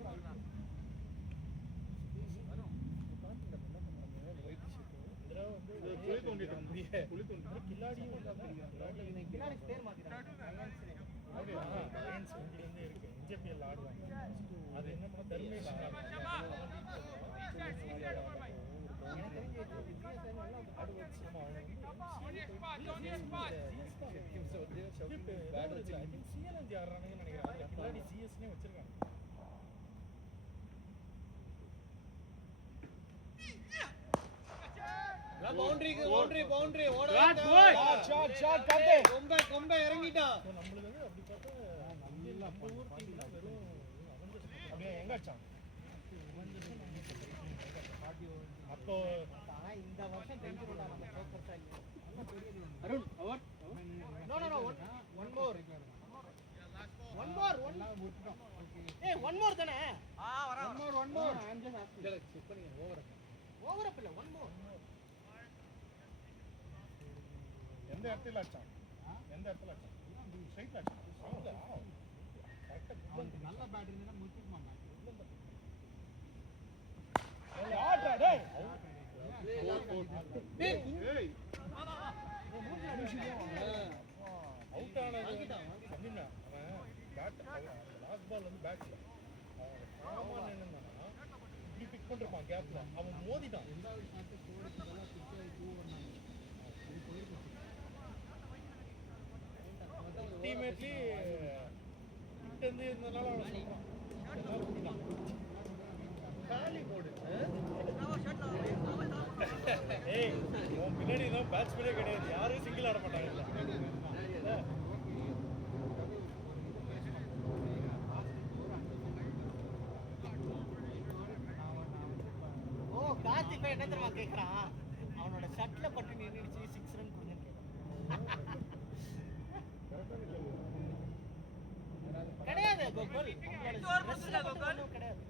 கில்லாடி பேர் மாத்திட்டாங்க என்ஜேபிஎல் ஆடுவாங்க. அது என்ன பண்ண தர்மேஷ் சிஎல்என்ஜி ஆடுறாங்கன்னு நினைக்கிறேன். கில்லாடி சிஎஸ்னே வச்சிருக்காங்க. பவுண்டரி ஓட ஷாட் கார்த்திக். கொம்ப இறங்கிட்டான். நம்மளுக்கு வந்து அப்படி பார்த்தா நம்ம ஊர் டீம்ல வெறும் அப்படியே எங்க அடிச்சான் அப்போ. ஆனா இந்த வருஷம் தெரிஞ்சுடா நம்ம சோக்கர்ஸா இல்ல Arun award no one more தானே one more I am just asking. Check பண்ணுங்க ஓவர் அப் இல்ல ஒன் மோர் எந்த இடத்துல அடிச்சான்? எந்த இடத்துல அடிச்சான்? ஸ்ட்ரைட்ல அடிச்சான். நல்ல பேட் இருந்தா முத்திக்க மாட்டாங்க. ஆட்ரா டேய். ஃபுட்பால் வந்து பேக்ல சாமான் என்னன்னா இப்படி பிக் பண்ணிருப்பான் கேப்ல அவன் மோதிட்டான். டீம்மேட்லி கிட்ட இருந்து இருந்தனால அவன் சொல்றான் காலி போடு. ஏய் உன் பின்னாடி தான் பேட்ஸ்மேனே கிடையாது, யாரும் சிங்கிள் ஆட மாட்டாங்க. இல்ல ஓ கார்த்திக் போய் என்ன தெரியுமா கேட்குறான், அவனோட ஷர்ட்ல பட்டு நின்றுச்சு 6 ரன் கொடுங்கன்னு கேட்குறான். கிடையாது கோகுல், கிடையாது.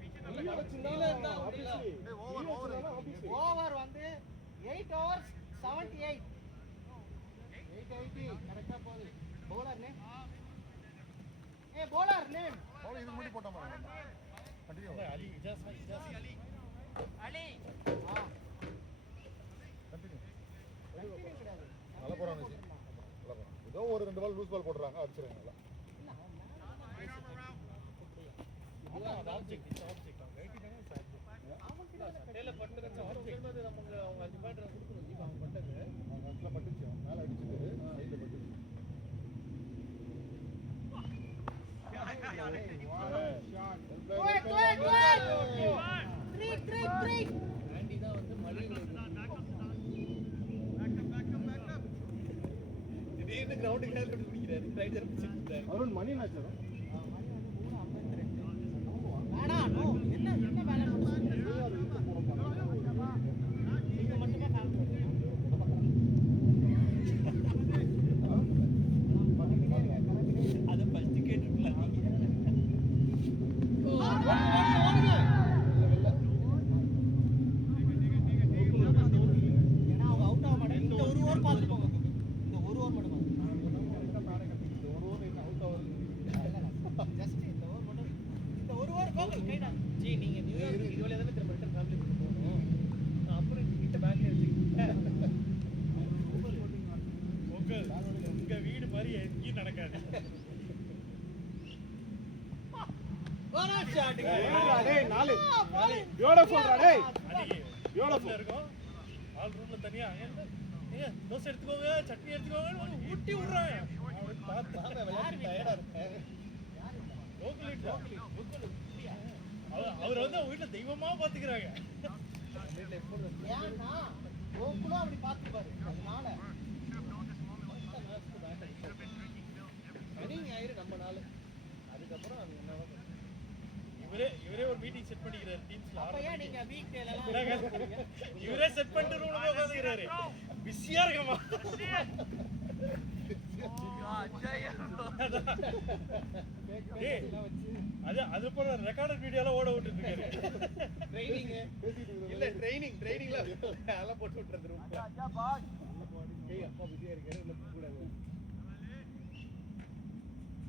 ஓவர் வந்து 8 overs 78. 880 கரெக்டா போகுது. bowler name, bowler name அவ்வளோ இது முன்னாடி போட்ட மாதிரி கண்டினியூ அலி இஜாஸ் அலி கண்டினியூ continue கிடையாது. நல்லா போகிறாங்க நல்லா போகிறாங்க. ஏதோ ஒரு 2 பால் லூஸ் பால் போடுறாங்க, அடிச்சிருங்க நல்லா. அது ஆப்ஜெக்ட் அவன் கைட்டிட்டாங்க சட்டையில பட்டு நமக்கு அவங்க 5 பாயிண்ட் கொடுக்கணும். ஜீவா அவன் பட்டது அவங்க இடத்துல பட்டுச்சு, அவன் மேலே அடிச்சுட்டு சைடில் பட்டுச்சு. Go ahead. 3. ஆண்டி தான் வந்து மழையில் திடீர்னு கிரவுண்டுக்கு நேரம் பிடிக்கிறாரு. ரைடர் பிடிச்சிட்டு அருண் மணி நாச்சு வேணாம் நோ என்ன வேலை நீங்க மட்டுமே அதை ஃபர்ஸ்ட் கேட்டுக்கலாம். ஏன்னா அவங்க அவுட் ஆக மாட்டாங்க. இந்த ஒரு ஓவர் பார்த்துட்டு போங்க. இந்த ஒரு ஓவர் மட்டும் ஜஸ்ட் இந்த ஓவர் மட்டும். இந்த ஒரு ஓவர் கோகுல் கைடா. ஜி நீங்க நியூயார்க் இது வழியா தானே திரும்ப ரிட்டர்ன் ஃபேமிலி கூட்டு போகணும். நான் அப்புறம் கிட்ட பேங்க்ல வச்சுக்கிட்டேன். உங்க வீடு மாதிரி எங்கேயும் நடக்காது. அன்னைக்கு இருக்கும் ஆல் ரூம்ல தனியா தோசை எடுத்துக்கோங்க சட்னி எடுத்துக்கோங்க ஊட்டி விடுறாங்க. அவனுக்கு பார்த்தா டயர்டா இருக்கேன். அவர் வந்து அவங்க வீட்டுல தெய்வமா பாத்துக்கிறாங்க. ஏன்னா கோகுலும் அப்படி பார்த்துப்பாரு. அதனால சனி ஞாயிறு நம்ம நாள். அதுக்கப்புறம் அது என்னவா இவரே ஒரு மீட்டிங் செட் பண்ணிக்கிறாரு டீம்ஸ்ல. அப்ப ஏன் நீங்க வீக் டேல எல்லாம் இவரே செட் பண்ணிட்டு ரூம்ல உட்கார்ந்துக்கிறாரு. பிஸியா இருக்கமா. அது போல ரெக்கார்டட் வீடியோலாம் ஓட விட்டுட்டு இருக்காரு. ட்ரைனிங் இல்ல ட்ரைனிங்ல அதெல்லாம் போட்டு விட்டுறது ரூம்ல. ஏய் அப்பா பிஸியா இருக்காரு உள்ள போக கூடாது.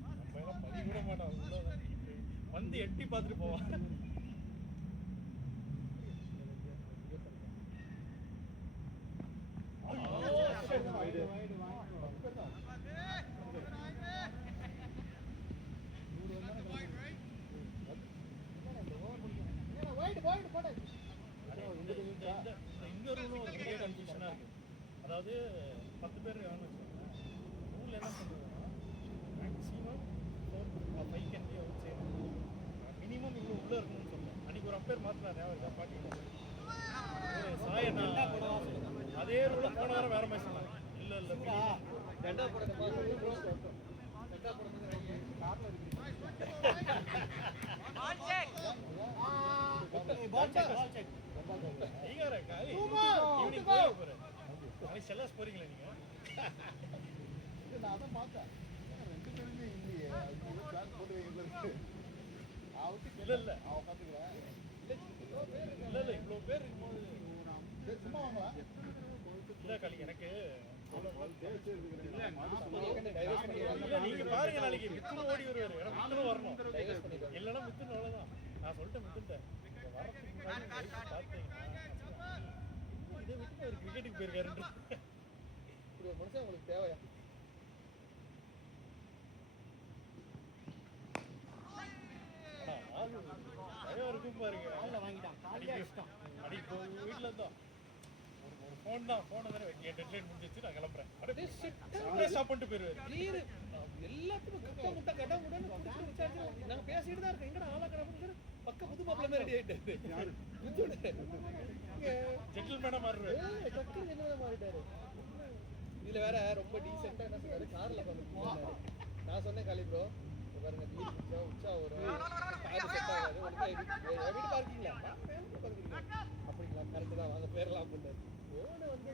நம்ம எல்லாம் படி கூட மாட்டோம். வந்து எட்டி பார்த்துட்டு போவான். அதாவது 10 பேர் ரூல்ல என்ன சொல்றதுன்னா maximum 5 can be out side. Minimum இவ்வளோ உள்ள இருக்கணும்னு சொல்றேன். அன்னைக்கு ஒரு அம்பேர் மாத்தினார் ஞாபகம் பாட்டிங்க சாயண்ணா அதே ரூல போன வாரம் வேற மாதிரி சொன்னாங்க. இல்ல ரெண்டா போடுறப்பா ப்ரோ ரெண்டா போடுறது கார்ல இருக்கு. பால் செக் நீங்க காலி ஈவினிங் போறேன். நாளைக்கு செல்லாஸ் போறீங்களா நீங்க? நான் அதான் பார்த்தேன். 2 பேருமே இல்லையே, அது பிளான் போட்டு வைக்கிறது. இல்ல அவன் பார்த்துக்கிறேன். இல்ல இவ்வளோ பேர் இருக்கும்போது சும்மா வாங்களா? இல்ல காலி எனக்கு இல்ல, நீங்க பாருங்க நாளைக்கு மித்துன்னு ஓடி வருவாரு. ஏன்னா மித்துன்னு வரணும். இல்லைன்னா மித்துன்னு அவ்வளோதான். நான் சொல்லிட்டேன் மித்துன்ட்டேன் வரத்துக்கு முன்னாடி பார்த்தீங்கன்னா இதை விட்டு அவர் கிரிக்கெட்டுக்கு போயிருக்காருன்ற இப்படி ஒரு மனுஷன் உங்களுக்கு தேவையா? அடி இப்போ வீட்டில் இருந்தோம் ஒரு ஃபோன் தான் ஃபோனை தானே என் டெட்லைன் முடிஞ்சிச்சு நான் கிளம்புறேன் அப்படியே ஸ்டாப் பண்ணிட்டு போயிடுவாரு. எல்லாத்துக்கும் கட்ட முட்டை கட்ட முட்டை நாங்க பேசிட்டு தான் இருக்கோம். எங்கடா ஆளா கிளம்புங்க பக்கம் புது மாப்பிள்ள மாதிரி ரெடி ஆயிட்டாரு. ஜென்டில்மேனா மாறுவாரு. டக்குனு என்ன மாறிட்டாரு. இதுல வேற ரொம்ப டீசெண்டா என்ன சொல்றாரு, கார்ல உட்கார்ந்து நான் சொன்னேன் காலி ப்ரோ பாருங்க பீர் குடிச்சா உச்சா ஒரு கார் செட் ஆகாது உனக்கு வீட்டு பார்க்கிங்களா அப்படிங்களா கரெக்ட் தான் வாங்க பேரெல்லாம் பண்ணாரு. போன வந்து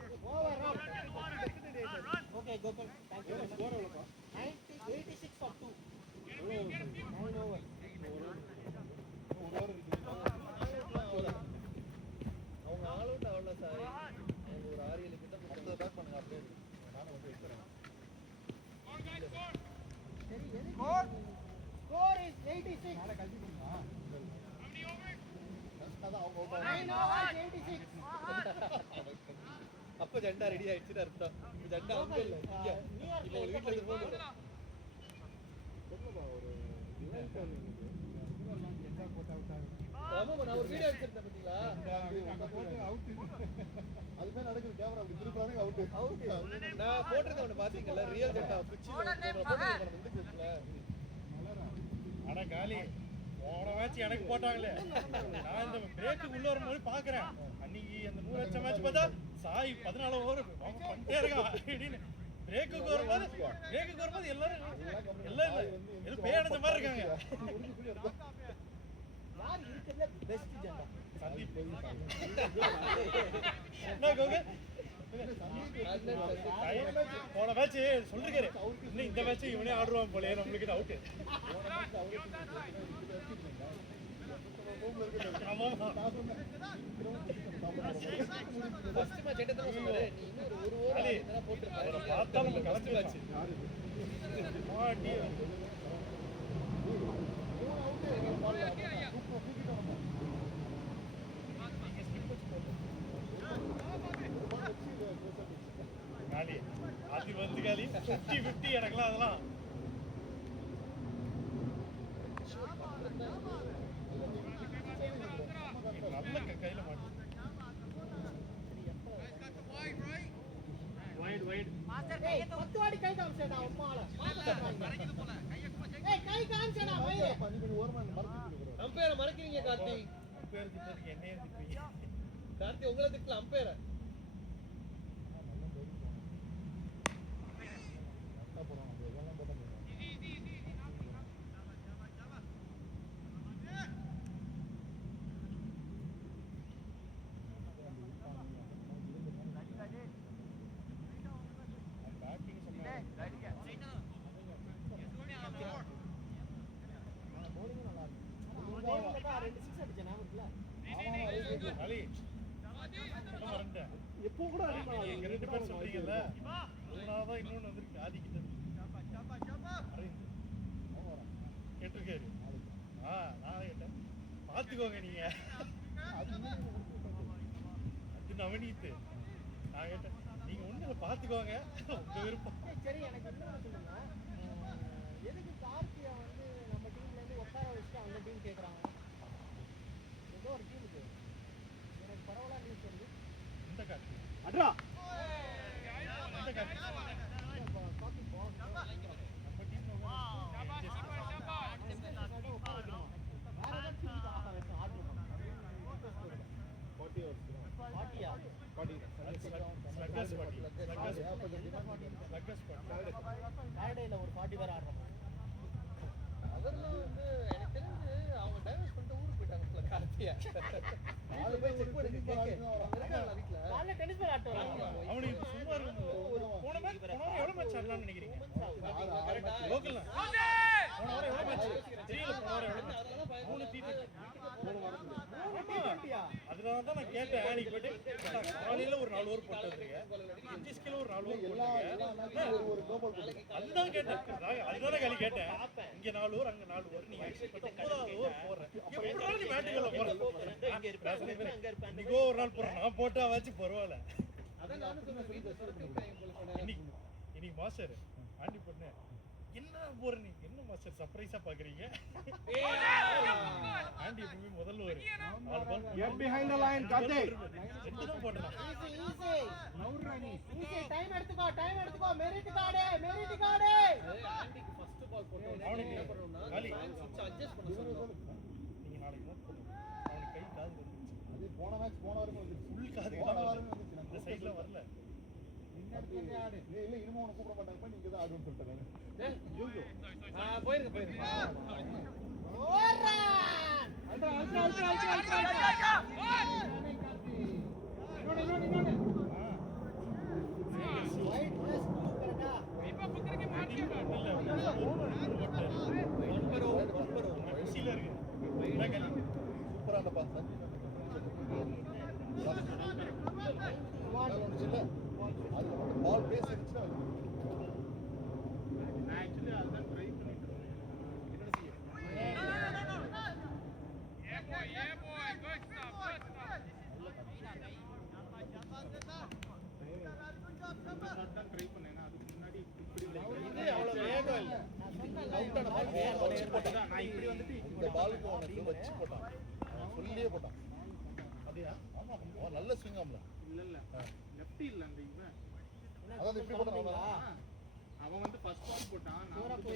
okay Gokul thank you. Score எவ்வளோப்பா? 86 for 2. அவங்க ஆல் அவுட் ஆகல சார். அவங்க ஒரு 6-7 கிட்ட அடுத்த பேக் பண்ணுங்க அப்படியே நானும் வந்து வைக்கிறேன். சரி ஸ்கோர் இஸ் 86. நாளை கழிச்சு பண்ணுமா அதான் அவங்க அவுட் 9 overs 86. அப்ப ஜெண்டா ரெடி ஆயிடுச்சுன்னு அர்த்தம். இப்ப ஜெண்டா அங்க இல்ல இங்க இல்ல வீட்ல இருந்து போன் இல்ல. சொல்லுப்பா ஒரு டிவைஸ் பண்ணுங்க. ஆமா நான் ஒரு வீடியோ எடுத்துட்டேன் பாத்தீங்களா. அதுமே நடக்குது கேமரா அப்படி திருப்பாங்க அவுட் நான் போட்டிருந்தேன் ஒன்று பாத்தீங்கல்ல ரியல் ஜெண்டா பிச்சு போட்டு இந்த குரூப்ல. ஆனா காலி போன மேட்ச் எனக்கு போட்டாங்களே, நான் இந்த பிரேக்கு உள்ள வரும்போது பாக்குறேன் அன்னைக்கு அந்த 100 லட்சம் மேட்ச் பார்த்தா சாய் 14 ஓவர் அவங்க பண்ணிட்டே இருக்கான் அப்படின்னு. பிரேக்குக்கு வரும்போது எல்லாரும் எல்லாம் இல்ல எது பேய் அடைஞ்ச மாதிரி இருக்காங்க. யார் இருக்கிறதுல பெஸ்ட் ஜெண்டா? சந்தீப் என்ன கோகு போன மேட்ச் சொல்லிருக்காரு, இன்னும் இந்த மேட்ச் இவனே ஆடுவான் போலயே நம்மளுக்கு அவுட்டு. ஃபர்ஸ்ட் மேட்ச் எட்ட தான் சொன்னாரு நீ இன்னும் ஒரு ஓவர் ஆடினா போட்டுறலாம். அவரை பார்த்தா நம்ம கலந்துலாச்சு. மாட்டி காலி அது வந்து காலி 50-50 எனக்குலாம் அதெல்லாம் நல்ல கையில மாட்டு. ஏய் 10 வாடி கை காமிச்சடா உம்மால. ஏய் கை காமிச்சடா பையே. அம்பையரை மறக்கிறீங்க கார்த்தி. பேர் திட்டத்துக்கு என்ன திட்டுவீங்க? கார்த்தி உங்களை திட்டல அம்பையரை. எப்போ கூட அடிக்கலாம். எங்க 2 பேர் சொல்றீங்கல்ல, மூணாவதா இன்னொன்னு வந்துருக்கு ஆதிக்கிட்ட கேட்டிருக்காரு. நான் கேட்டேன் பாத்துக்கோங்க நீங்க அது நவநீத்து. நான் கேட்டேன் நீங்க ஒண்ணு பாத்துக்கோங்க உங்க விருப்பம். சரி எனக்கு என்ன சொல்லுங்க, எதுக்கு கார்த்தியா வந்து நம்ம டீம்ல இருந்து உட்கார வச்சுட்டு அந்த டீம் கேக்குறாங்க? ஏதோ ஒரு டீமுக்கு எனக்கு பரவாயில்ல நியூஸ் வருது. இந்த கார்த்தி அட்ரா இந்த கார்த்தி கார்த்தி பாஸ் நம்ம டீம்ல உட்கார வைக்கணும். வேற ஏதாவது டீமுக்கு ஆஃபர் வச்சு ஆர்டர் பண்ணுங்க. 40 hours பாட்டியா 40 ஸ்லக்கர்ஸ் பாட்டி சாட்டர்டேல ஒரு 40 பேர் ஆடுறோம். அவர்லாம் வந்து எனக்கு தெரிஞ்சு அவங்க டைவர்ஸ் பண்ணிட்டு ஊருக்கு போயிட்டாங்க போல கார்த்தியா. நாலு பேர் செக் பண்ணி இருக்காங்க வீட்ல. காலைல டென்னிஸ் பேர் ஆட்டு வராங்க. அவனுக்கு சும்மா இருக்கும். போன மேட்ச் எவ்வளவு மேட்ச் ஆடலாம்னு நினைக்கிறீங்க? கரெக்ட்டா லோக்கல்ல போன வாரம் எவ்வளவு மேட்ச் தெரியல. போன வாரம் எவ்வளவு மேட்ச்? 3 T20. அதனால தான் நான் கேட்டேன். நீங்க போயிட்டு காலையில ஒரு 4 ஓவர் போட்டு வந்தீங்க, 5 ஸ்கில் ஒரு 4 ஓவர் போட்டீங்க. ஒரு கோபால் போட்டு அதுதான் கேட்டேன். அதுதான் காலி கேட்டேன். இங்க 4 ஓவர் அங்க 4 ஓவர் நீங்க எக்ஸ்பெக்ட் பண்ண 9வது ஓவர் போறேன். எப்பறா நீ மேட்ச்ல போற? இன்னைக்கு ஒரு நாள் போறேன். நான் போட்டா வச்சு பரவாயில்ல. அதான் நானும் சொன்னேன் வீட்ல சொல்லிட்டேன் போல சொன்னேன். இன்னைக்கு மாஸ்டர் ஆண்டி பொண்ணு என்ன போறீங்க என்ன மாஸ்டர் சர்ப்ரைஸா பாக்குறீங்க ஆண்டி எப்பவுமே முதல்ல வரும் Get behind the line, Karthik. ரெண்டு தான் போட்டலாம் ஈஸி டைம் எடுத்துக்கோ மெரிட் கார்டு ஆண்டிக்கு ஃபர்ஸ்ட் பால் போட்டோம் அவனுக்கு என்ன பண்ணணும்னா காலி. சுவிட்ச் அட்ஜஸ்ட் பண்ண சொல்லணும் நீங்க நாளைக்கு நோட் பண்ணுங்க அவனுக்கு கை காது வந்துச்சு அது போன மேட்ச் போன வாரமே வந்துச்சு ஃபுல் காது போன வாரமே வந்துச்சு இந்த சைடுல வரல ஆடு இல்ல இனிமே உனக்கு கூப்பிட மாட்டாங்க நீங்க தான் ஆடுன்னு சொல்லிட்டேன் போயிருங்க ஓரன் ஒயிட் ப்ளஸ் 2 கரெக்ட்டா கடைசியில இருக்கு இதான் காலி. சூப்பரா அந்த பாஸ் அது பால் பேஸ் இருந்துச்சுன்னா ஆக்சுவலி அதுதான் ட்ரை பண்ணிட்டு ட்ரை பண்ணேன் அதுக்கு முன்னாடி இப்படி இது அவ்வளவு வேகம் இல்ல அவுட்டான பால் வேகம் போட்டதா நான் இப்படி வந்துட்டு இந்த பாலுக்கு அவனுக்கு வச்சு போட்டான் அவன் சொல்லியே போட்டான் அப்படியா ஆமா அவன் நல்ல ஸ்விங் ஆம்ல இல்ல லெஃப்ட் இல்ல அந்த இவன் அதாவது இப்படி போட்டான் அவன் வந்து ஃபர்ஸ்ட் பால் போட்டான் நான் வந்து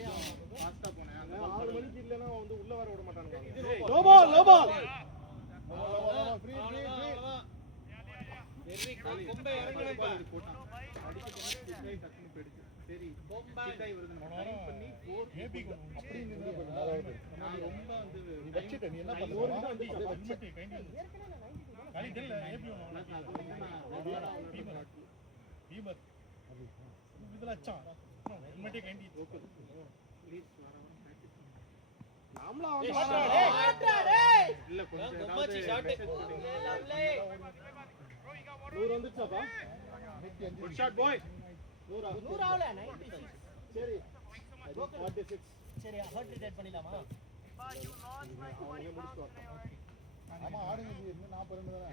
ஃபாஸ்டா போனேன் அந்த 6 மணிக்கு இல்லனா வந்து உள்ள வர விட மாட்டானுங்க லோ பால் ஃப்ரீ வெரி கொம்பை இறங்கணும் பால் இது போட்டான் அடிச்சு கிட்டாய் டக்குனு போயிடுச்சு சரி கிட்டாய் வருது நம்ம டைம் பண்ணி 4 ஏபி அப்படி நின்னு போயிடும் நான் ரொம்ப வந்து நீ வச்சிட்ட நீ என்ன பண்ண அப்படியே வச்சு காலி தெரியல ஏபி பீமர் இதுல அச்சான் ஹெல்மெட்டே கைண்டி ப்ளீஸ் வரவன் பிராக்டீஸ் நாமளா இல்ல கொஞ்சம் கொம்பாச்சி ஷாட் லவ்லி 100 வந்துச்சாப்பா குட் ஷாட் பாய் 100 ஆவல 96 சரி 46 சரி ஹார்ட் ரேட் பண்ணிடலாமா ஆமா ஆடுங்க இது என்ன 42 தானே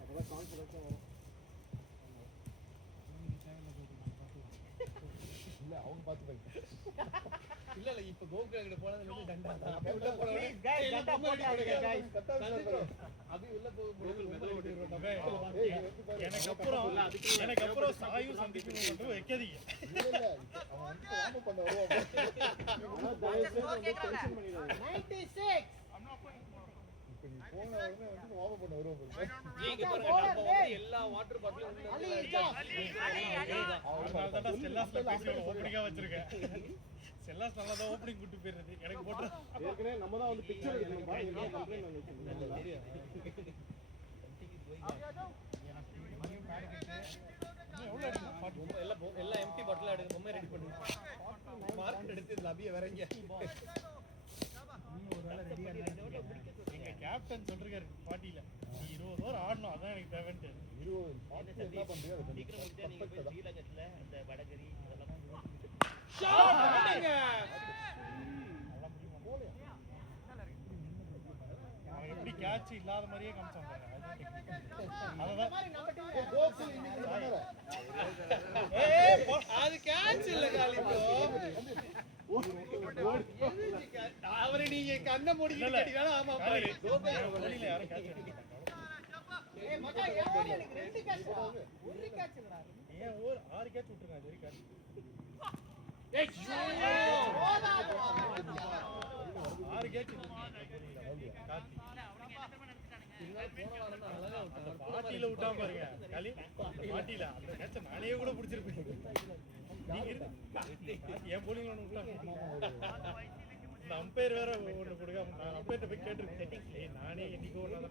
அப்பதான் கான்ஃபிடன்ஸ் வரும் இல்ல அவங்க பாத்துப்பாங்க இல்ல இப்ப கோகுல கிட்ட போனதுல இருந்து டண்டா தான் அப்ப உள்ள போறவனே ப்ளீஸ் गाइस டட்டா போடாதீங்க गाइस அது உள்ள கோகுல் எனக்கு அப்புறம் சாயு சந்திக்கணும் வைக்காதீங்க இல்ல அவன் வந்து வார்ம் பண்ண வருவான் தயவு செய்து வந்து டென்ஷன் பண்ணிடாதீங்க 96 இப்ப நீ போன உடனே வந்து வார்ம் பண்ண வருவான் இங்க பாருங்க நம்ம வந்து எல்லா வாட்டர் பாட்டிலும் உள்ள அலி இருக்கு ஜா அதனால தான் ஸ்டெல்லாஸ்ல பேசி ஓப்பனிங்கா வச்சிருக்கேன் ஸ்டெல்லாஸ் நல்லா தான் ஓப்பனிங் கூட்டி போயிடுறது எனக்கு போட்டு ஏற்கனவே நம்ம தான் வந்து பிக்சர் எடுக்கணும் பாருங்க என்ன கம்ப்ளைன்ட் வந்துச்சு எல்லாம் எம்டி பாட்டில் எடுங்க பொம்மை ரெடி பண்ணுங்க மார்க் எடுத்து இதுல அபிய வரங்க எங்க கேப்டன் சொல்றாரு பாட்டியில நீ 20 ஓவர் ஆடணும் அதான் எனக்கு தேவைன்ட்டு 20 என்ன பண்றியோ அதை ஷாட் அடிங்க அவன் எப்படி கேட்ச் இல்லாத மாதிரியே காமிச்சான் பாருங்க அதுதான் மாதிரி நம்ம டீம் கோகுல் இன்னைக்கு பண்ணற அது கேட்ச் இல்ல காலி ப்ரோ அவரை நீங்க கண்ண மூடிட்டு கேட்டீங்கன்னா ஆமா பாரு வெளியில யாரும் கேட்ச் எடுக்க ஏய் மச்சான் ஏன் எனக்கு ரெண்டு கேட்ச் ஒரு கேட்ச் இல்லடா ஏன் ஓவர் 6 கேட்ச் விட்டுருக்காங்க சரி கேட்ச் ஏய் 6 கேட்ச் பாட்டியில விட்டாம பாருங்க காலி பாட்டியில அந்த கேட்ச நானே கூட பிடிச்சிருப்பேன் நீங்க என் போலிங் ஒன்று விட்டாங்க இந்த அம்பையர் வேற ஒன்று கொடுக்காம நான் அம்பையர்கிட்ட போய் கேட்டிருக்கேன் ஏய் நானே இன்னைக்கு ஒரு நாள்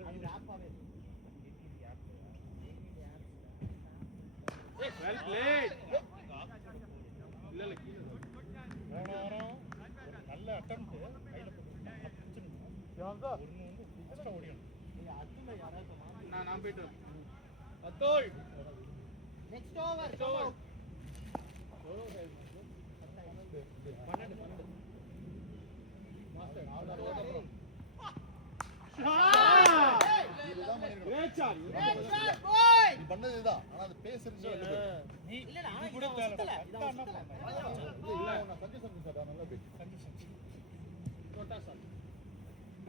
வெல் பிளேட் இல்ல கீழ போன வாரம் ஒரு நல்ல அட்டெம்ப்ட் கையில போட்டு ஒன்று வந்து எக்ஸ்ட்ரா ஓடியணும் நான் போயிட்டு வரேன் அத்தோல் நெக்ஸ்ட் ஓவர் கிரேட் ஷாட் பாய் பண்ணது இதுதான். ஆனா அது பேசுறது வெளில போயிடும். நீ இல்லடா, இது கூட இவன் தேவை சுத்தல, கரெக்டா இவன் என்ன சுத்தல. பண்ண இல்ல நான் சஜஷன் சார் நல்லா பேசு.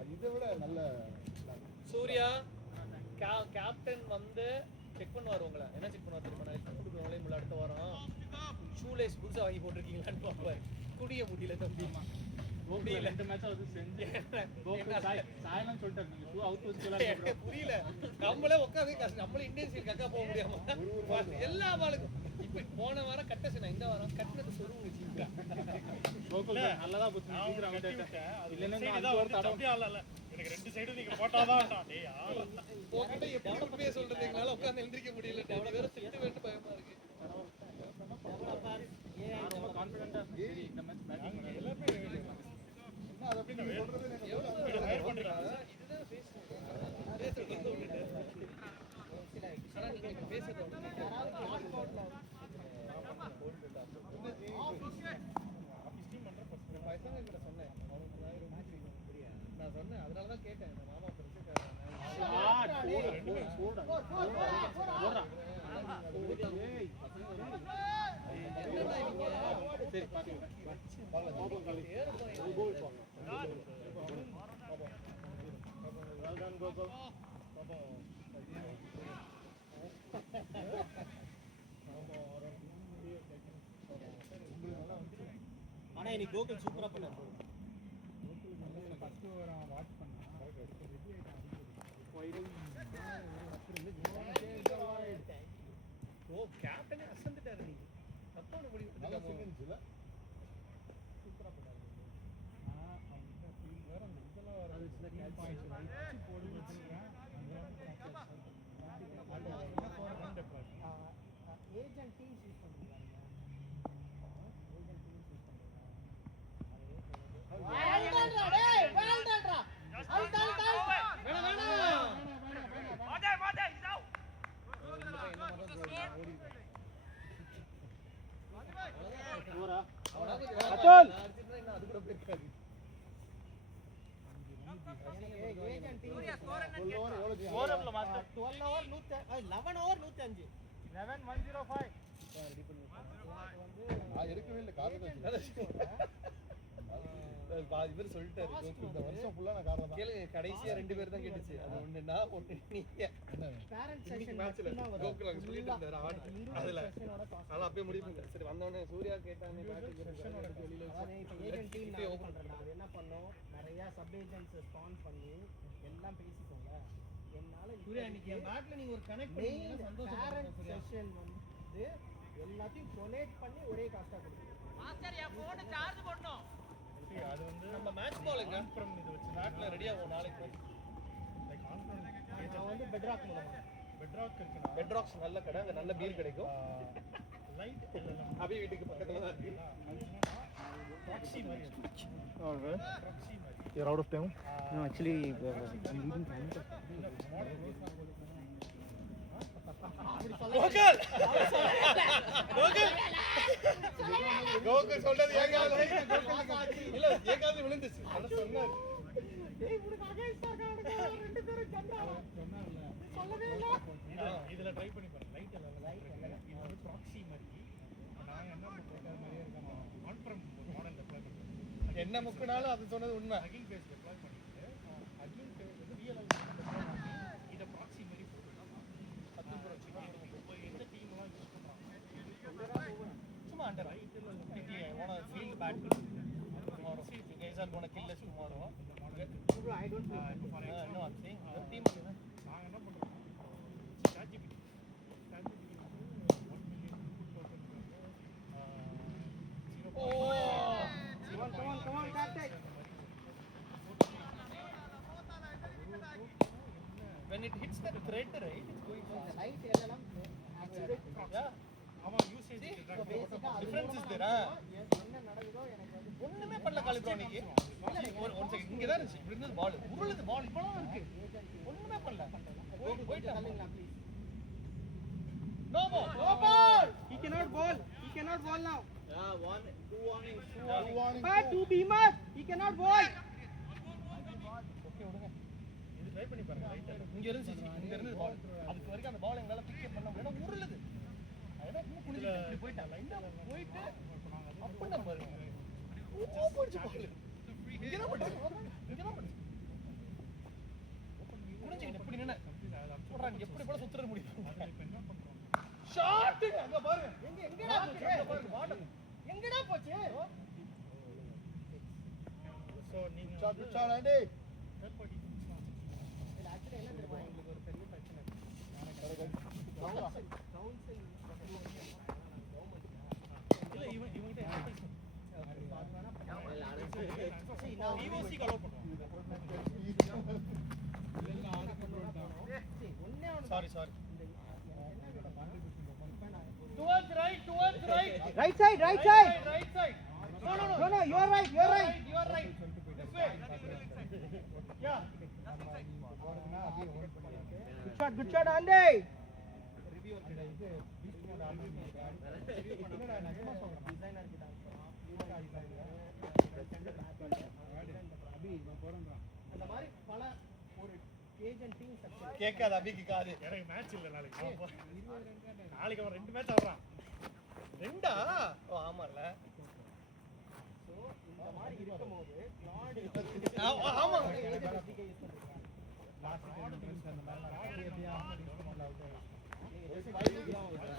அது இதை விட நல்ல சூர்யா கேப்டன் வந்து செக் பண்ணுவார் உங்களை. என்ன செக் பண்ணுவார் தெரியுமா? நான் கொடுக்குறவங்களே முள்ள அடுத்த வாரம் ஷூலேஸ் புதுசாக வாங்கி போட்டிருக்கீங்களான்னு பார்ப்பார். குடிய முடியல தம்பி. முடியல. 2 மேட்ச் அது செஞ்சு சாயலாம் சொல்லிட்டாரு. நீங்க ஷூ அவுட் வச்சுக்கலாம். புரியல. நம்மளே உட்காந்து நம்மளே இந்தியன் சைடு கக்கா போக முடியாம எல்லா பாலுக்கும் இப்ப போன வாரம் கட்டசனா இந்த வாரம் கட்டினது சொல்லுங்க ஜீவிகா. கோகுல் நல்லதா போச்சு. சீக்கிரம் அவுட் ஆயிட்டேன். இல்லன்னா அது ஒரு தடவை ஆளல. எனக்கு 2 சைடும் நீங்க போட்டாதான் டேய் ஆள. போகட்ட எப்படி உண்மையை சொல்றது எங்களால உட்கார்ந்து எழுந்திருக்க முடியல. அவ்வளவு வேற திட்டு வேண்டு பயமா இருக்கு. ரொம்ப கான்ஃபிடென்ட்டா சரி இந்த மேட்ச் பேட்டிங் பண்ண எல்லாமே என்ன அது அப்படி நீங்க சொல்றது எனக்கு எவ்வளவு ஹையர் பண்றாங்க. இதுதான் பேசுறது வந்து விட்டுட்டு. ஆனா நீங்க இப்ப பேசுறது வந்து நான் சொன்னேன் அதனாலதான் கேட்டேன். மாமா ஆனா இன்னைக்கு கோகுல் சூப்பரா பண்ணாரு. ஓ கேப்டனே அசந்துட்டாரு. நீ தப்பான முடிவு நல்லா எடுத்துட்டாங்க. செஞ்சுல சூப்பரா பண்ணாரு. அவங்க ஃபீல் வேற அந்த இதெல்லாம் வர சில கேட்ச் பாயிண்ட்ஸ் வச்சு போடி வச்சிருக்கேன். அந்த என்ன போற run deploy agent teams use பண்றாங்க. ஏஜென்ட் டீம்ஸ் யூஸ் பண்றாங்க. வேல்டன்டா டேய் வேல்டன்டா அவுட் அவுட் அவுட் வேணா அச்சல் இன்னும் அது கூட போயிருக்காது. ஏஜென்ட் டீம் ஓவர்ல மாத்த 12 ஓவர் 11 ஓவர் 105 11105 ரெடி பண்ணி நான் எடுக்கவே இல்லை காரணம் பாதி பேர் சொல்லிட்டாரு. இந்த வருஷம் ஃபுல்லா நான் காரணம் தான் கேளுங்க கடைசியா 2 பேர் தான் கேட்டுச்சு. அது ஒண்ணுனா ஒண்ணு நீங்க பேரண்ட் இன்னைக்கு செஷன் மேட்ச்ல கோகுல் அங்க சொல்லிட்டு இருந்தாரு ஆடு அதுல அதனால அப்படியே முடிவு பண்ணிட்டேன். சரி வந்தவனே சூர்யா கேட்டானே பேட்டிங் வெளியில ஏஜென்ட் டீம் நான் ஓபன் பண்றேன். அது என்ன பண்ணோம்? நிறைய சப் ஏஜென்ட்ஸ் ஸ்பான் பண்ணி எல்லாம் பேசிக்கோங்க. என்னால சூர்யா இன்னைக்கு என் பேட்ல நீங்க ஒரு கனெக்ட் மெயின் பண்ணீங்கன்னா சந்தோஷம் பேரண்ட் சூர்யா. செஷன் வந்து எல்லாத்தையும் கொலேட் பண்ணி ஒரே காஸ்டா கொடுக்கணும். அது வந்து நம்ம மேட்ச் பாலுங்க ஃப்ரம் இது வச்சு பேட்ல ரெடி ஆகும் நாளைக்கு. லைக் கான்ஃபிடன்ஸ் நான் வந்து பெட்ராக் மூலமா பெட்ராக் இருக்குனா பெட்ராக்ஸ் நல்ல கடை அங்க நல்ல பீர் கிடைக்கும். லைட் இல்ல அபி வீட்டுக்கு பக்கத்துல தான் இருக்கு. ப்ராக்ஸி மாதிரி ப்ராக்ஸி மாதிரி you're out of time No, actually, I'm leading time. Gokul Gokul சொல்றது ஏகாது இல்ல ஏகாது விழுந்துச்சு. அத சொன்னாரு. டேய் உனக்கு அகைன்ஸ்டா இருக்கானுங்க ரெண்டு பேரும் சண்டை சொல்லவே இல்ல. இதுல ட்ரை பண்ணி பாருங்க. லைட் இல்ல இது வந்து ப்ராக்ஸி மாதிரி. நான் என்ன பண்றேன் மாதிரியே இருக்கணும். ஆன் ஃப்ரம் மாடல்ல அப்ளை பண்ணுவேன். என்ன முக்குனாலும் அது சொன்னது உண்மை. அகைன் பேஸ் அப்ளை பண்ணிட்டு அகைன் பேஸ் வந்து ரியல் இத ப்ராக்ஸி மாதிரி போட்டுடலாம். 10 ப்ரோ இப்போ எந்த டீம் எல்லாம் யூஸ் பண்றாங்க? சும்மா அண்டர் ரைட் இல்ல left I want to field bat tomorrow. You guys are going to kill us tomorrow. Bro, I don't know. No, I'm saying the team. நாங்க என்ன பண்றோம்? ChatGPT வந்து 1 million input percent Oh! Come on, Karthik. When it hits the thread, right? It's going இந்த fast. Light எல்லாம் Yeah. அவன் usage Difference is there. என்ன நடக்குதோ எனக்கு வந்து ஒண்ணுமே பண்ணல காலிப்ரோ அன்னைக்கு. ஒன் செகண்ட் இங்க தான் இருந்துச்சு. இப்படி இருந்தது பால். உருளுது பால் இப்பலாம் இருக்கு. ஒண்ணுமே பண்ணல. போயிட்டு தள்ளுங்களா please. No more. No ball. He cannot ball now. two warnings But two beamers. He cannot ball. Okay விடுங்க. இது ட்ரை பண்ணி பாருங்க. ரைட் இங்க இருந்துச்சு. இங்க இருந்தது பால். அதுக்கு வரைக்கும் அந்த பால் எங்களால பிக் பண்ண முடியல. இதுல போயிட்டு அப்படி நம்ம போயிடுச்சு பால் இங்கதான் போயிடுச்சு குடிஞ்சுக்கிட்டு எப்படி நின்று சொல்றாங்க எப்படி போல சுத்துற முடியும் ஷாட் அங்க பாருங்க எங்கடா போச்சு சோ நீங்க சாடாண்டி third party இல்ல ஆக்சுவலி என்ன தெரியுமா எங்களுக்கு ஒரு பெரிய பிரச்சனை கவுன்சில் இல்ல இவங்கிட்ட EOC க்கு allow பண்ணுவோம் sorry towards right Right side. right side No, you are right. you are right this way yeah Good shot, Andy. அந்த மாதிரி பல ஒரு ஏஜென்ட் டீம் ஸ்ட்ரக்சர் கேட்காது அபிக்கு காது எனக்கு மேட்ச் இல்ல நாளைக்கு நாளைக்கு அவன் 2 மேட்ச் ஆடுறான் ரெண்டா ஓ ஆமால சோ இந்த மாதிரி இருக்கும்போது நாடு ஆமா ஏஜென்ட் யூஸ் பண்றாங்க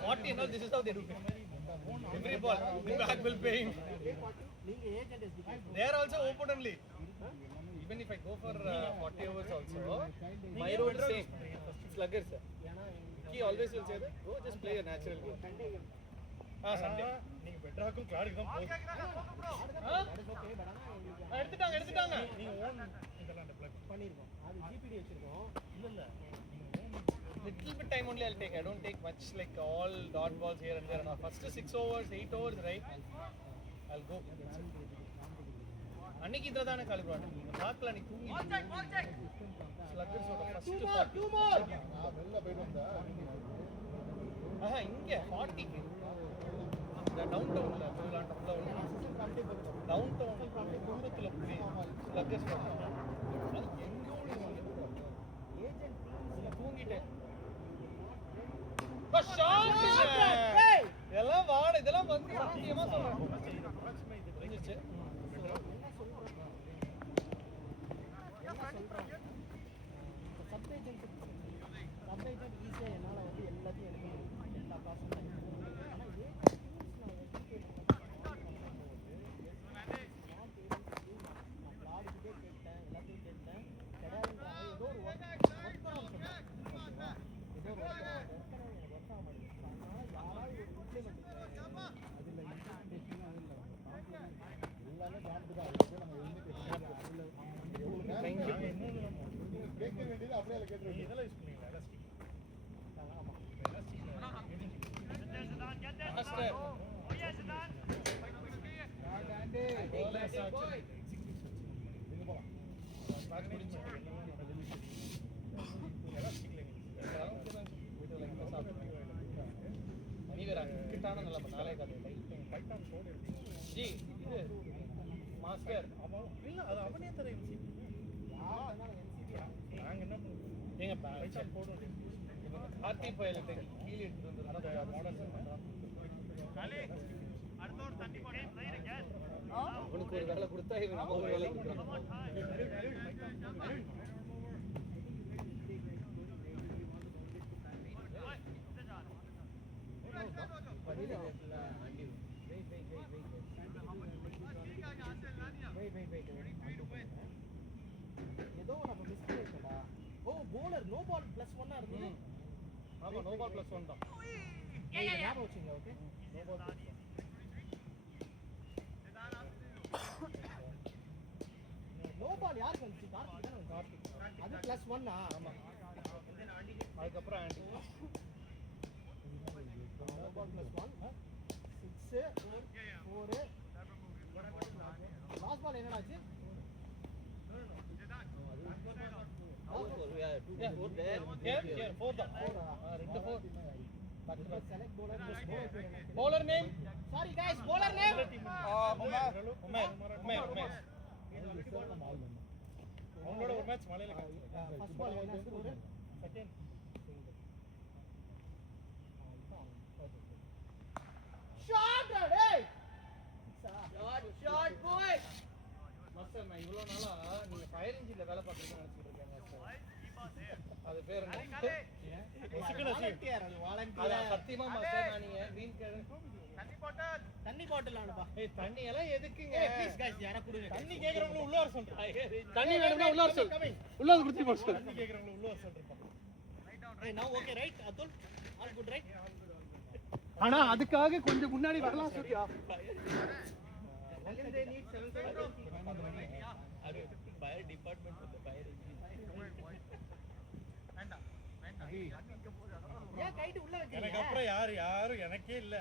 40 and all this is how they do every ball the back will pay நீங்க agent SDK they are also open only even if I go for 40 overs also my role is same sluggers ஏனா he always will say that go just play a natural game Sunday Sunday நீங்க பெட்ராக்கும் கிளாடுக்கு தான் போகுது okay but ஆனா எடுத்துட்டாங்க நீங்க own இதெல்லாம் develop பண்ணிருக்கோம் அது ஜிபிடி வச்சிருக்கோம் இல்ல little bit time only I'll take I don't take much like all dot balls here and there and all first 6 overs 8 overs right I'll go அன்னைக்கு இததான காலிப்ராட் பாக்கல நீ தூங்கி ஸ்லக்கர்ஸ் ஓட ஃபர்ஸ்ட் 2 more நான் வெளில போயிட்டு வந்தேன் ஆஹா இங்க 40 க்கு இந்த டவுன் டவுன்ல போலாம்ல டவுன் டவுன் தூரத்துல போய் ஸ்லக்கர்ஸ் அது எங்க ஏஜென்ட் நான் தூங்கிட்டேன் இதெல்லாம் வாட இதெல்லாம் வந்து சத்தியமா சொல்றேன் புரிஞ்சிச்சு சப் ஏஜென்ட் ஈஸியாக என்னால் வந்து எல்லாத்தையும் எடுக்க முடியும் எல்லா காசும் ஆனால் நான் ஆடிக்கிட்டே கேட்டேன் எல்லாத்தையும் கேட்டேன் கிடையாதுன்றாங்க ஏதோ ஒரு ஒர்க் சொன்னேன் ஓகேவா ஏதோ ஒரு ஒர்க் எனக்கு ஒர்க் ஆக மாட்டேங்குது அதனால யாராவது ஒரு இம்ப்ளிமெண்ட் அதில் இம்ப்ளிமெண்டேஷன் எல்லாமே காமிட்டு தான் நம்ம கேட்க வேண்டியது அப்படியே அதில் கேட்டு இதெல்லாம் யூஸ் பண்ணீங்களா எலாஸ்டிக் ஆமாம் மாஸ்டர் நீங்க போலாம் மேட்ச் முடிஞ்சு எலாஸ்டிக்ல நீ வேற கிட்டான நல்ல நாளே காது பைட்டான் கோட் எடுத்தீங்க ஜி இது மாஸ்டர் அவன் இல்ல அது அவனே தர நாங்க என்ன பண்ணுவோம் எங்க பைட்டான் போடுவோம் ஆர்டி பைலட் கீழ எடுத்து வந்து அந்த மாடல் அவனுக்கு ஒரு வேலை கொடுத்தா இவன் நமக்கு ஒரு வேலை கொடுக்குறான் ஏதோ நம்ம மிஸ் பண்ணிட்டோம்டா ஓ bowler நோ பால் +1 இருந்தது ஆமா நோ பால் +1 தான் ஞாபகம் வச்சுங்க okay no ball no ball யாருக்கு வந்துச்சு கார்த்திக் தான கார்த்திக் அது +1 ஆமா அதுக்கப்புறம் Andy no ball +1 6 4 last ball என்னடாச்சு here 4 தான் ரெண்டு 4 select bowler bowler name sorry guys bowler name Umair அவங்களோட ஒரு மேட்ச் மலையில first ball என்ன ஸ்கோர் செகண்ட் வாலண்டியர் அது அது வாலண்டியர் சத்தியமா மாஸ்டர் நான் நீங்க green card தண்ணி பாட்டில் ஆனுப்பா ஏய் தண்ணி எல்லாம் எதுக்குங்க ஏய் ப்ளீஸ் गाइस யாரா குடுங்க தண்ணி கேக்குறவங்க உள்ள வர சொல்றேன். தண்ணி வேணும்னா உள்ள வர சொல்லு உள்ள வந்து குடுத்து போடு தண்ணி கேக்குறவங்க உள்ள வர சொல்றேன். ஏய் நவ okay right Atul all good right ஆனா அதுக்காக கொஞ்சம் முன்னாடி வரலாம் சூர்யா they need 7 அது ஃபயர் டிபார்ட்மெண்ட் வந்து ஃபயர் ஏன் கைட்டு உள்ள எனக்கு வைக்கிறீங்க அப்புறம் யாரும் எனக்கே இல்ல.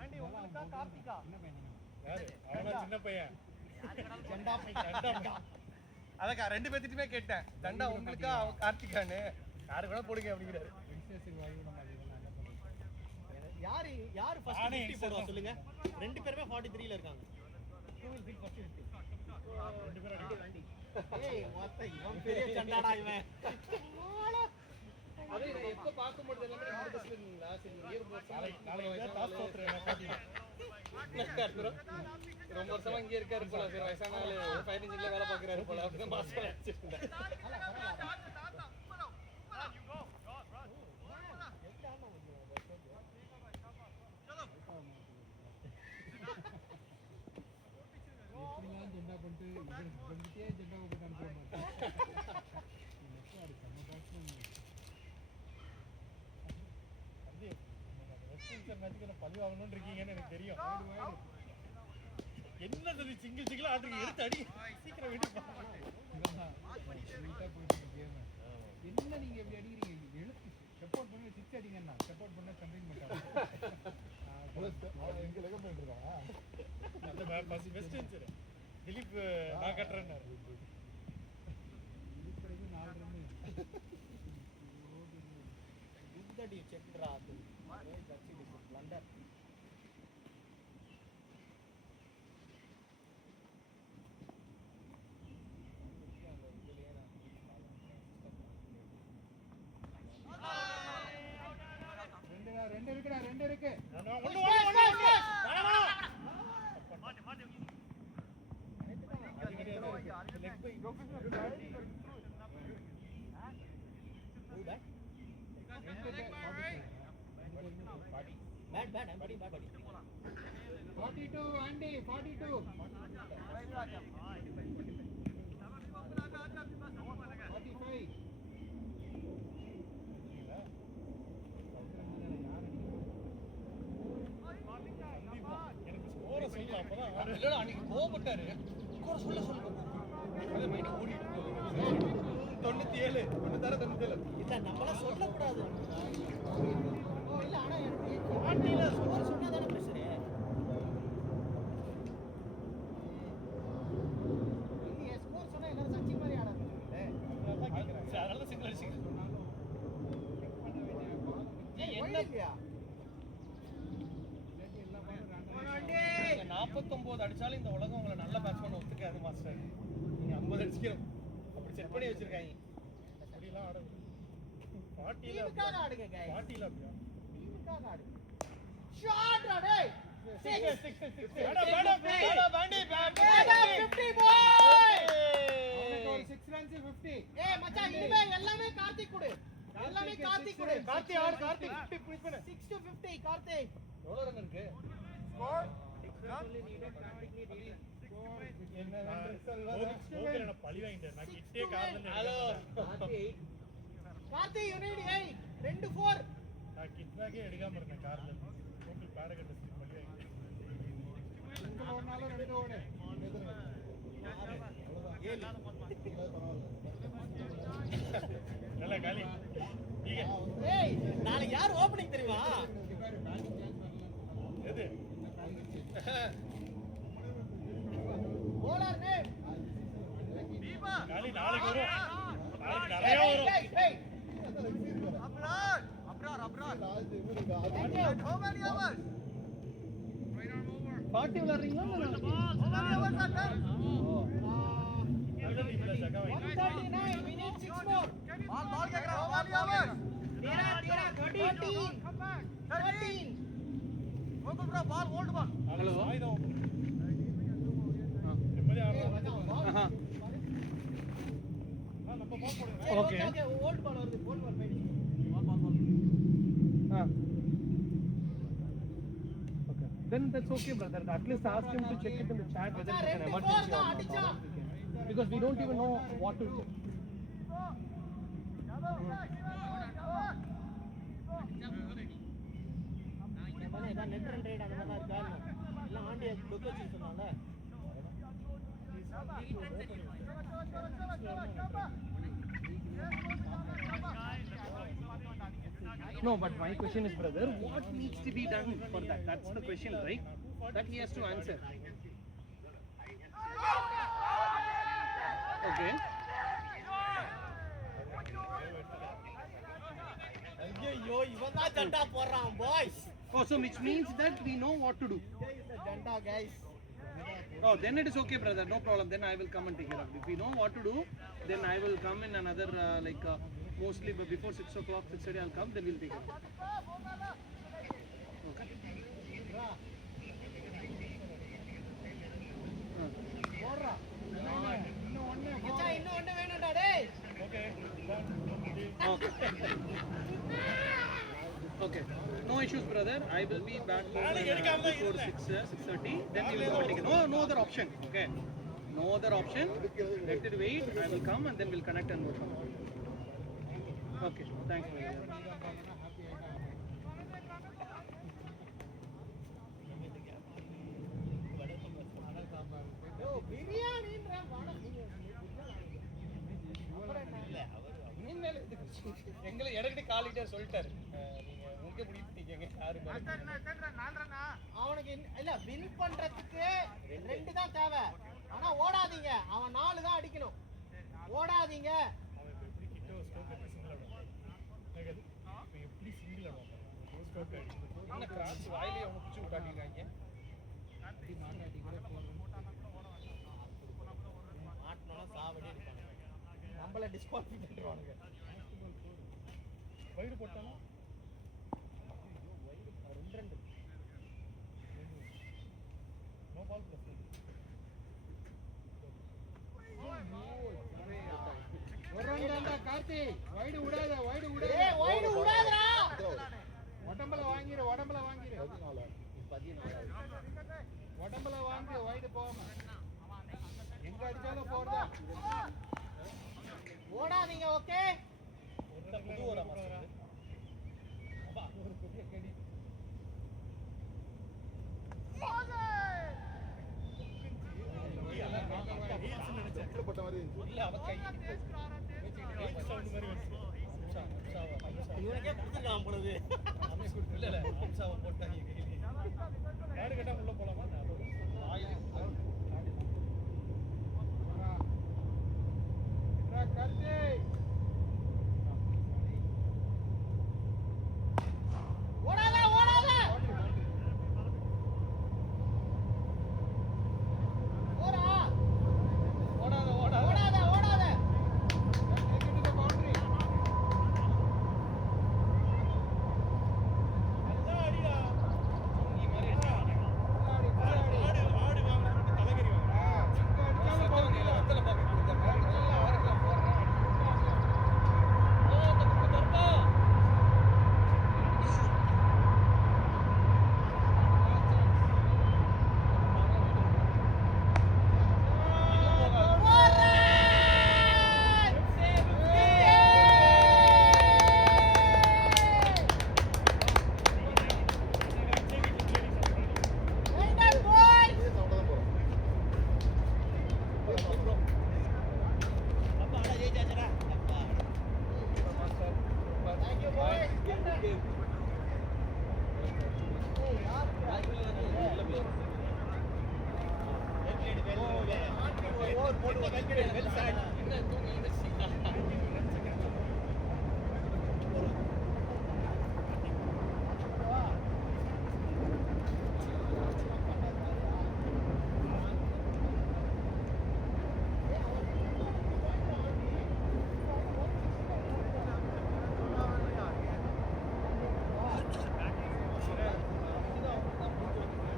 ஆண்டி உங்களுக்கா கார்த்திகா யாரு அவனா சின்ன பையன். ஜெண்டா அதக்கா ரெண்டு பேர்த்திட்டுமே கேட்டேன் தண்டா உங்களுக்கா கார்த்திகான்னு யாரு வேணா போடுங்க அப்படிங்கிறாரு யாரு ஃபர்ஸ்ட் 50 போடுவா சொல்லுங்க ரெண்டு பேருமே 43 ல இருக்காங்க who will beat first 50 ரெண்டு பேரும் வண்டி ஏய் மொத்த இவன் பெரிய சண்டாடா இவன் அது எப்ப பாக்கும்போது எல்லாமே ரெண்டு பஸ்ல இருந்தீங்களா சரி இயர் நாளைக்கு டாஸ் போட்டுறேன் பாத்தீங்க. ரொம்ப வருஷமா இங்கே இருக்காரு போல சரி வயசான ஆளு ஃபயர் இன்ஜின்ல வேலை பாக்குறாரு போல அப்படிதான் மாஸ்டர் நினைச்சிருந்தேன் மேட்சுக்கு பழி வாங்கணும்னு இருக்கீங்கன்னு எனக்கு தெரியும். என்ன சொல்லி சிங்கிள் ஆடுறீங்க எடுத்து அடி சீக்கிரம் விடு. என்ன நீங்க இப்படி அடிக்கிறீங்க எழுத்து சப்போர்ட் பண்ணி சிக்ஸ் அடிங்கண்ணா சப்போர்ட் பண்ண கம்பெனி மாட்டாங்க எங்க லெகம் பண்ணிருக்காங்க அந்த ஃபர்ஸ்ட் பெஸ்ட் இருந்துச்சு. திலீப் நான் கட்டுறேன்னாரு. இதுக்கு 4 ரன் குட் டி செக்ரா அது கட்சி லண்டர் ரெண்டு இருக்கு ஒண்ணு bad I'm very bad 42 Andy 42 இல்லடா அன்னைக்கு கோபப்பட்டாரு சொல்ல அதே மைண்ட் ஓடிட்டு இருக்கு 97 இல்ல நம்மள சொல்ல கூடாது இல்ல ஆனா எனக்கு ஆண்டில ஸ்கோர் சொன்னா தான பிரச்சனை நீ ஸ்கோர் சொன்னா எல்லாரும் சச்சி மாதிரி ஆடாது அதான் கேக்குறேன் அதனால சிங்கிள் அடிச்சிங்க என்ன இல்லையா 49 அடிச்சாலும் இந்த உலகம் உங்களை நல்ல பேட்ஸ்மேன் ஒத்துக்காது மாஸ்டர் நீங்க 50 அடிச்சிக்கணும் அப்படி செட் பண்ணி வச்சிருக்காங்க அப்படிலாம் ஆட 40ல டீமுக்காக ஆடுங்க गाइस 40ல அப்படியே டீமுக்காக ஆடுங்க ஷாட் டேய் 6 வேடா பாண்டி 50 பாய் அவனுக்கு ஒரு 6 runs 50 ஏய் மச்சான் இனிமே எல்லாமே கார்த்திக் கொடு எல்லாமே கார்த்திக் கொடு கார்த்தி ஆடு கார்த்தி 50 புஷ் பண்ணு 6 to 50 கார்த்திக் எவ்வளவு ரன் இருக்கு என்ன பழி வாங்கிட்டேன் நான் கிட்டே கார்ல ஹலோ கார்த்தி you need 8 2 4 நான் கிட்னாக்கே எடுக்காம இருந்தேன் கார்ல டோட்டல் பேட கட்ட பழி வாங்கிட்டேன் சிங்கிள் ஓடுனாலும் 2 ஓடு நல்ல காலி நீங்க ஏய் நாளைக்கு யார் ஓபனிங் தெரியுமா எது போலர் நேம் காலி நாளைக்கு வரும் நாளைக்கு நிறைய வரும் ஏய் how many hours 40 விளையாடுறீங்களா நல்ல டீம்ல ஜகா வாங்கி 139 we need 6 more ball கேக்குறா how many hours 13 come back 13 okay bro ball hold ball hello ஆயுதம் நிம்மதி ஆடுறோம் நம்ம ஓகே ஓல்ட் பால் வருது ஓல்ட் பால் போயிடுச்சு Okay. Then that's okay, brother. At least ask him to check it in the chat whether it's an emergency or not. Because we don't even know what to do. Net run rate அந்த மாதிரி இருக்கா இல்ல ஆண்டியா book வச்சு சொன்னால No, but my question is, brother, what needs to be done for that? That's the question, right? That he has to answer. Okay. ஐயோ இவன் தான் ஜண்டா போடுறான் boys Oh, so which means that we know what to do. ஜண்டா guys Oh, then it is okay, brother. No problem. Then I will come and take care of it. If we know what to do, then I will come in another mostly before 6 o'clock, 6:30 I'll come. Then we'll take it. Okay. போடுறா மச்சான் இன்னும் ஒண்ணு வேணும்டா டேய் Okay. No issues, brother. I will be back home before 6:30. Then we will come and take it. No other option. Okay. No other option. Let it wait. I will come and then we'll connect and work on it. Okay. Thanks, brother. பிரியாணின்ற எங்களை இடக்கிட்ட காலிட்டே சொல்லிட்டாரு நீங்க உங்க முடிவு யாரு அவனுக்கு இல்ல win பண்றதுக்கு 2 தான் தேவை ஆனா ஓடாதீங்க அவன் 4 தான் அடிக்கணும் ஓடாதீங்க என்ன கிராஸ் வாயிலே அவனை பிடிச்சி விட்டாட்டிருக்காங்க மாட்டினா சாவடி அடிப்பாங்க நம்மள டிஸ்குவாலிஃபை பண்ணிடுவானுங்க வைடு போட்டானா ரெண்டு நோ பால் ப்ளஸ் வர்றான்டா கார்த்தி வைடு விடாத ஏய் வைடு விடாதடா உடம்பல வாங்கிரு 14 உடம்பல வாங்கி வைடு போகாம எங்க அடிச்சாலும் போறதா ஓடாதீங்க ஓகே புது ஓட மாட்டேங்குது அப்பா ஒரு பெரிய கடி போட்ட மாதிரி இருந்துச்சு. இல்ல அவ கை சவுண்ட் மாதிரி வருது இவனுக்கே கொடுத்துருக்கான் பொழுது இல்ல இல்ல அம்சாவை போட்டாங்க கையில யாரு கேட்டா உள்ள போலாமா ஓடாத ஓடாத ஓடா ஓடாத ஓடாத ஓடாத அதான் அடிடா நீ மாதிரி ஆடு வாங்க தலைகறி வாங்க அத்தல பாக்க இதே சவுண்டா தான் போறோம்.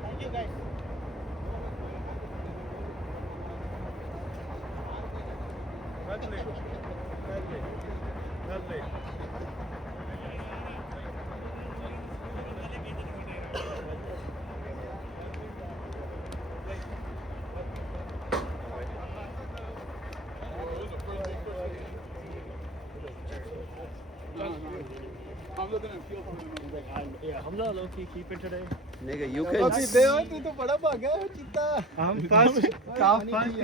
Thank you guys Well played. Yeah, Hamza, low-key keep it today. Nigga, you can दे तू तो बड़ा भागा है चित्ता I'm fast. Top fast.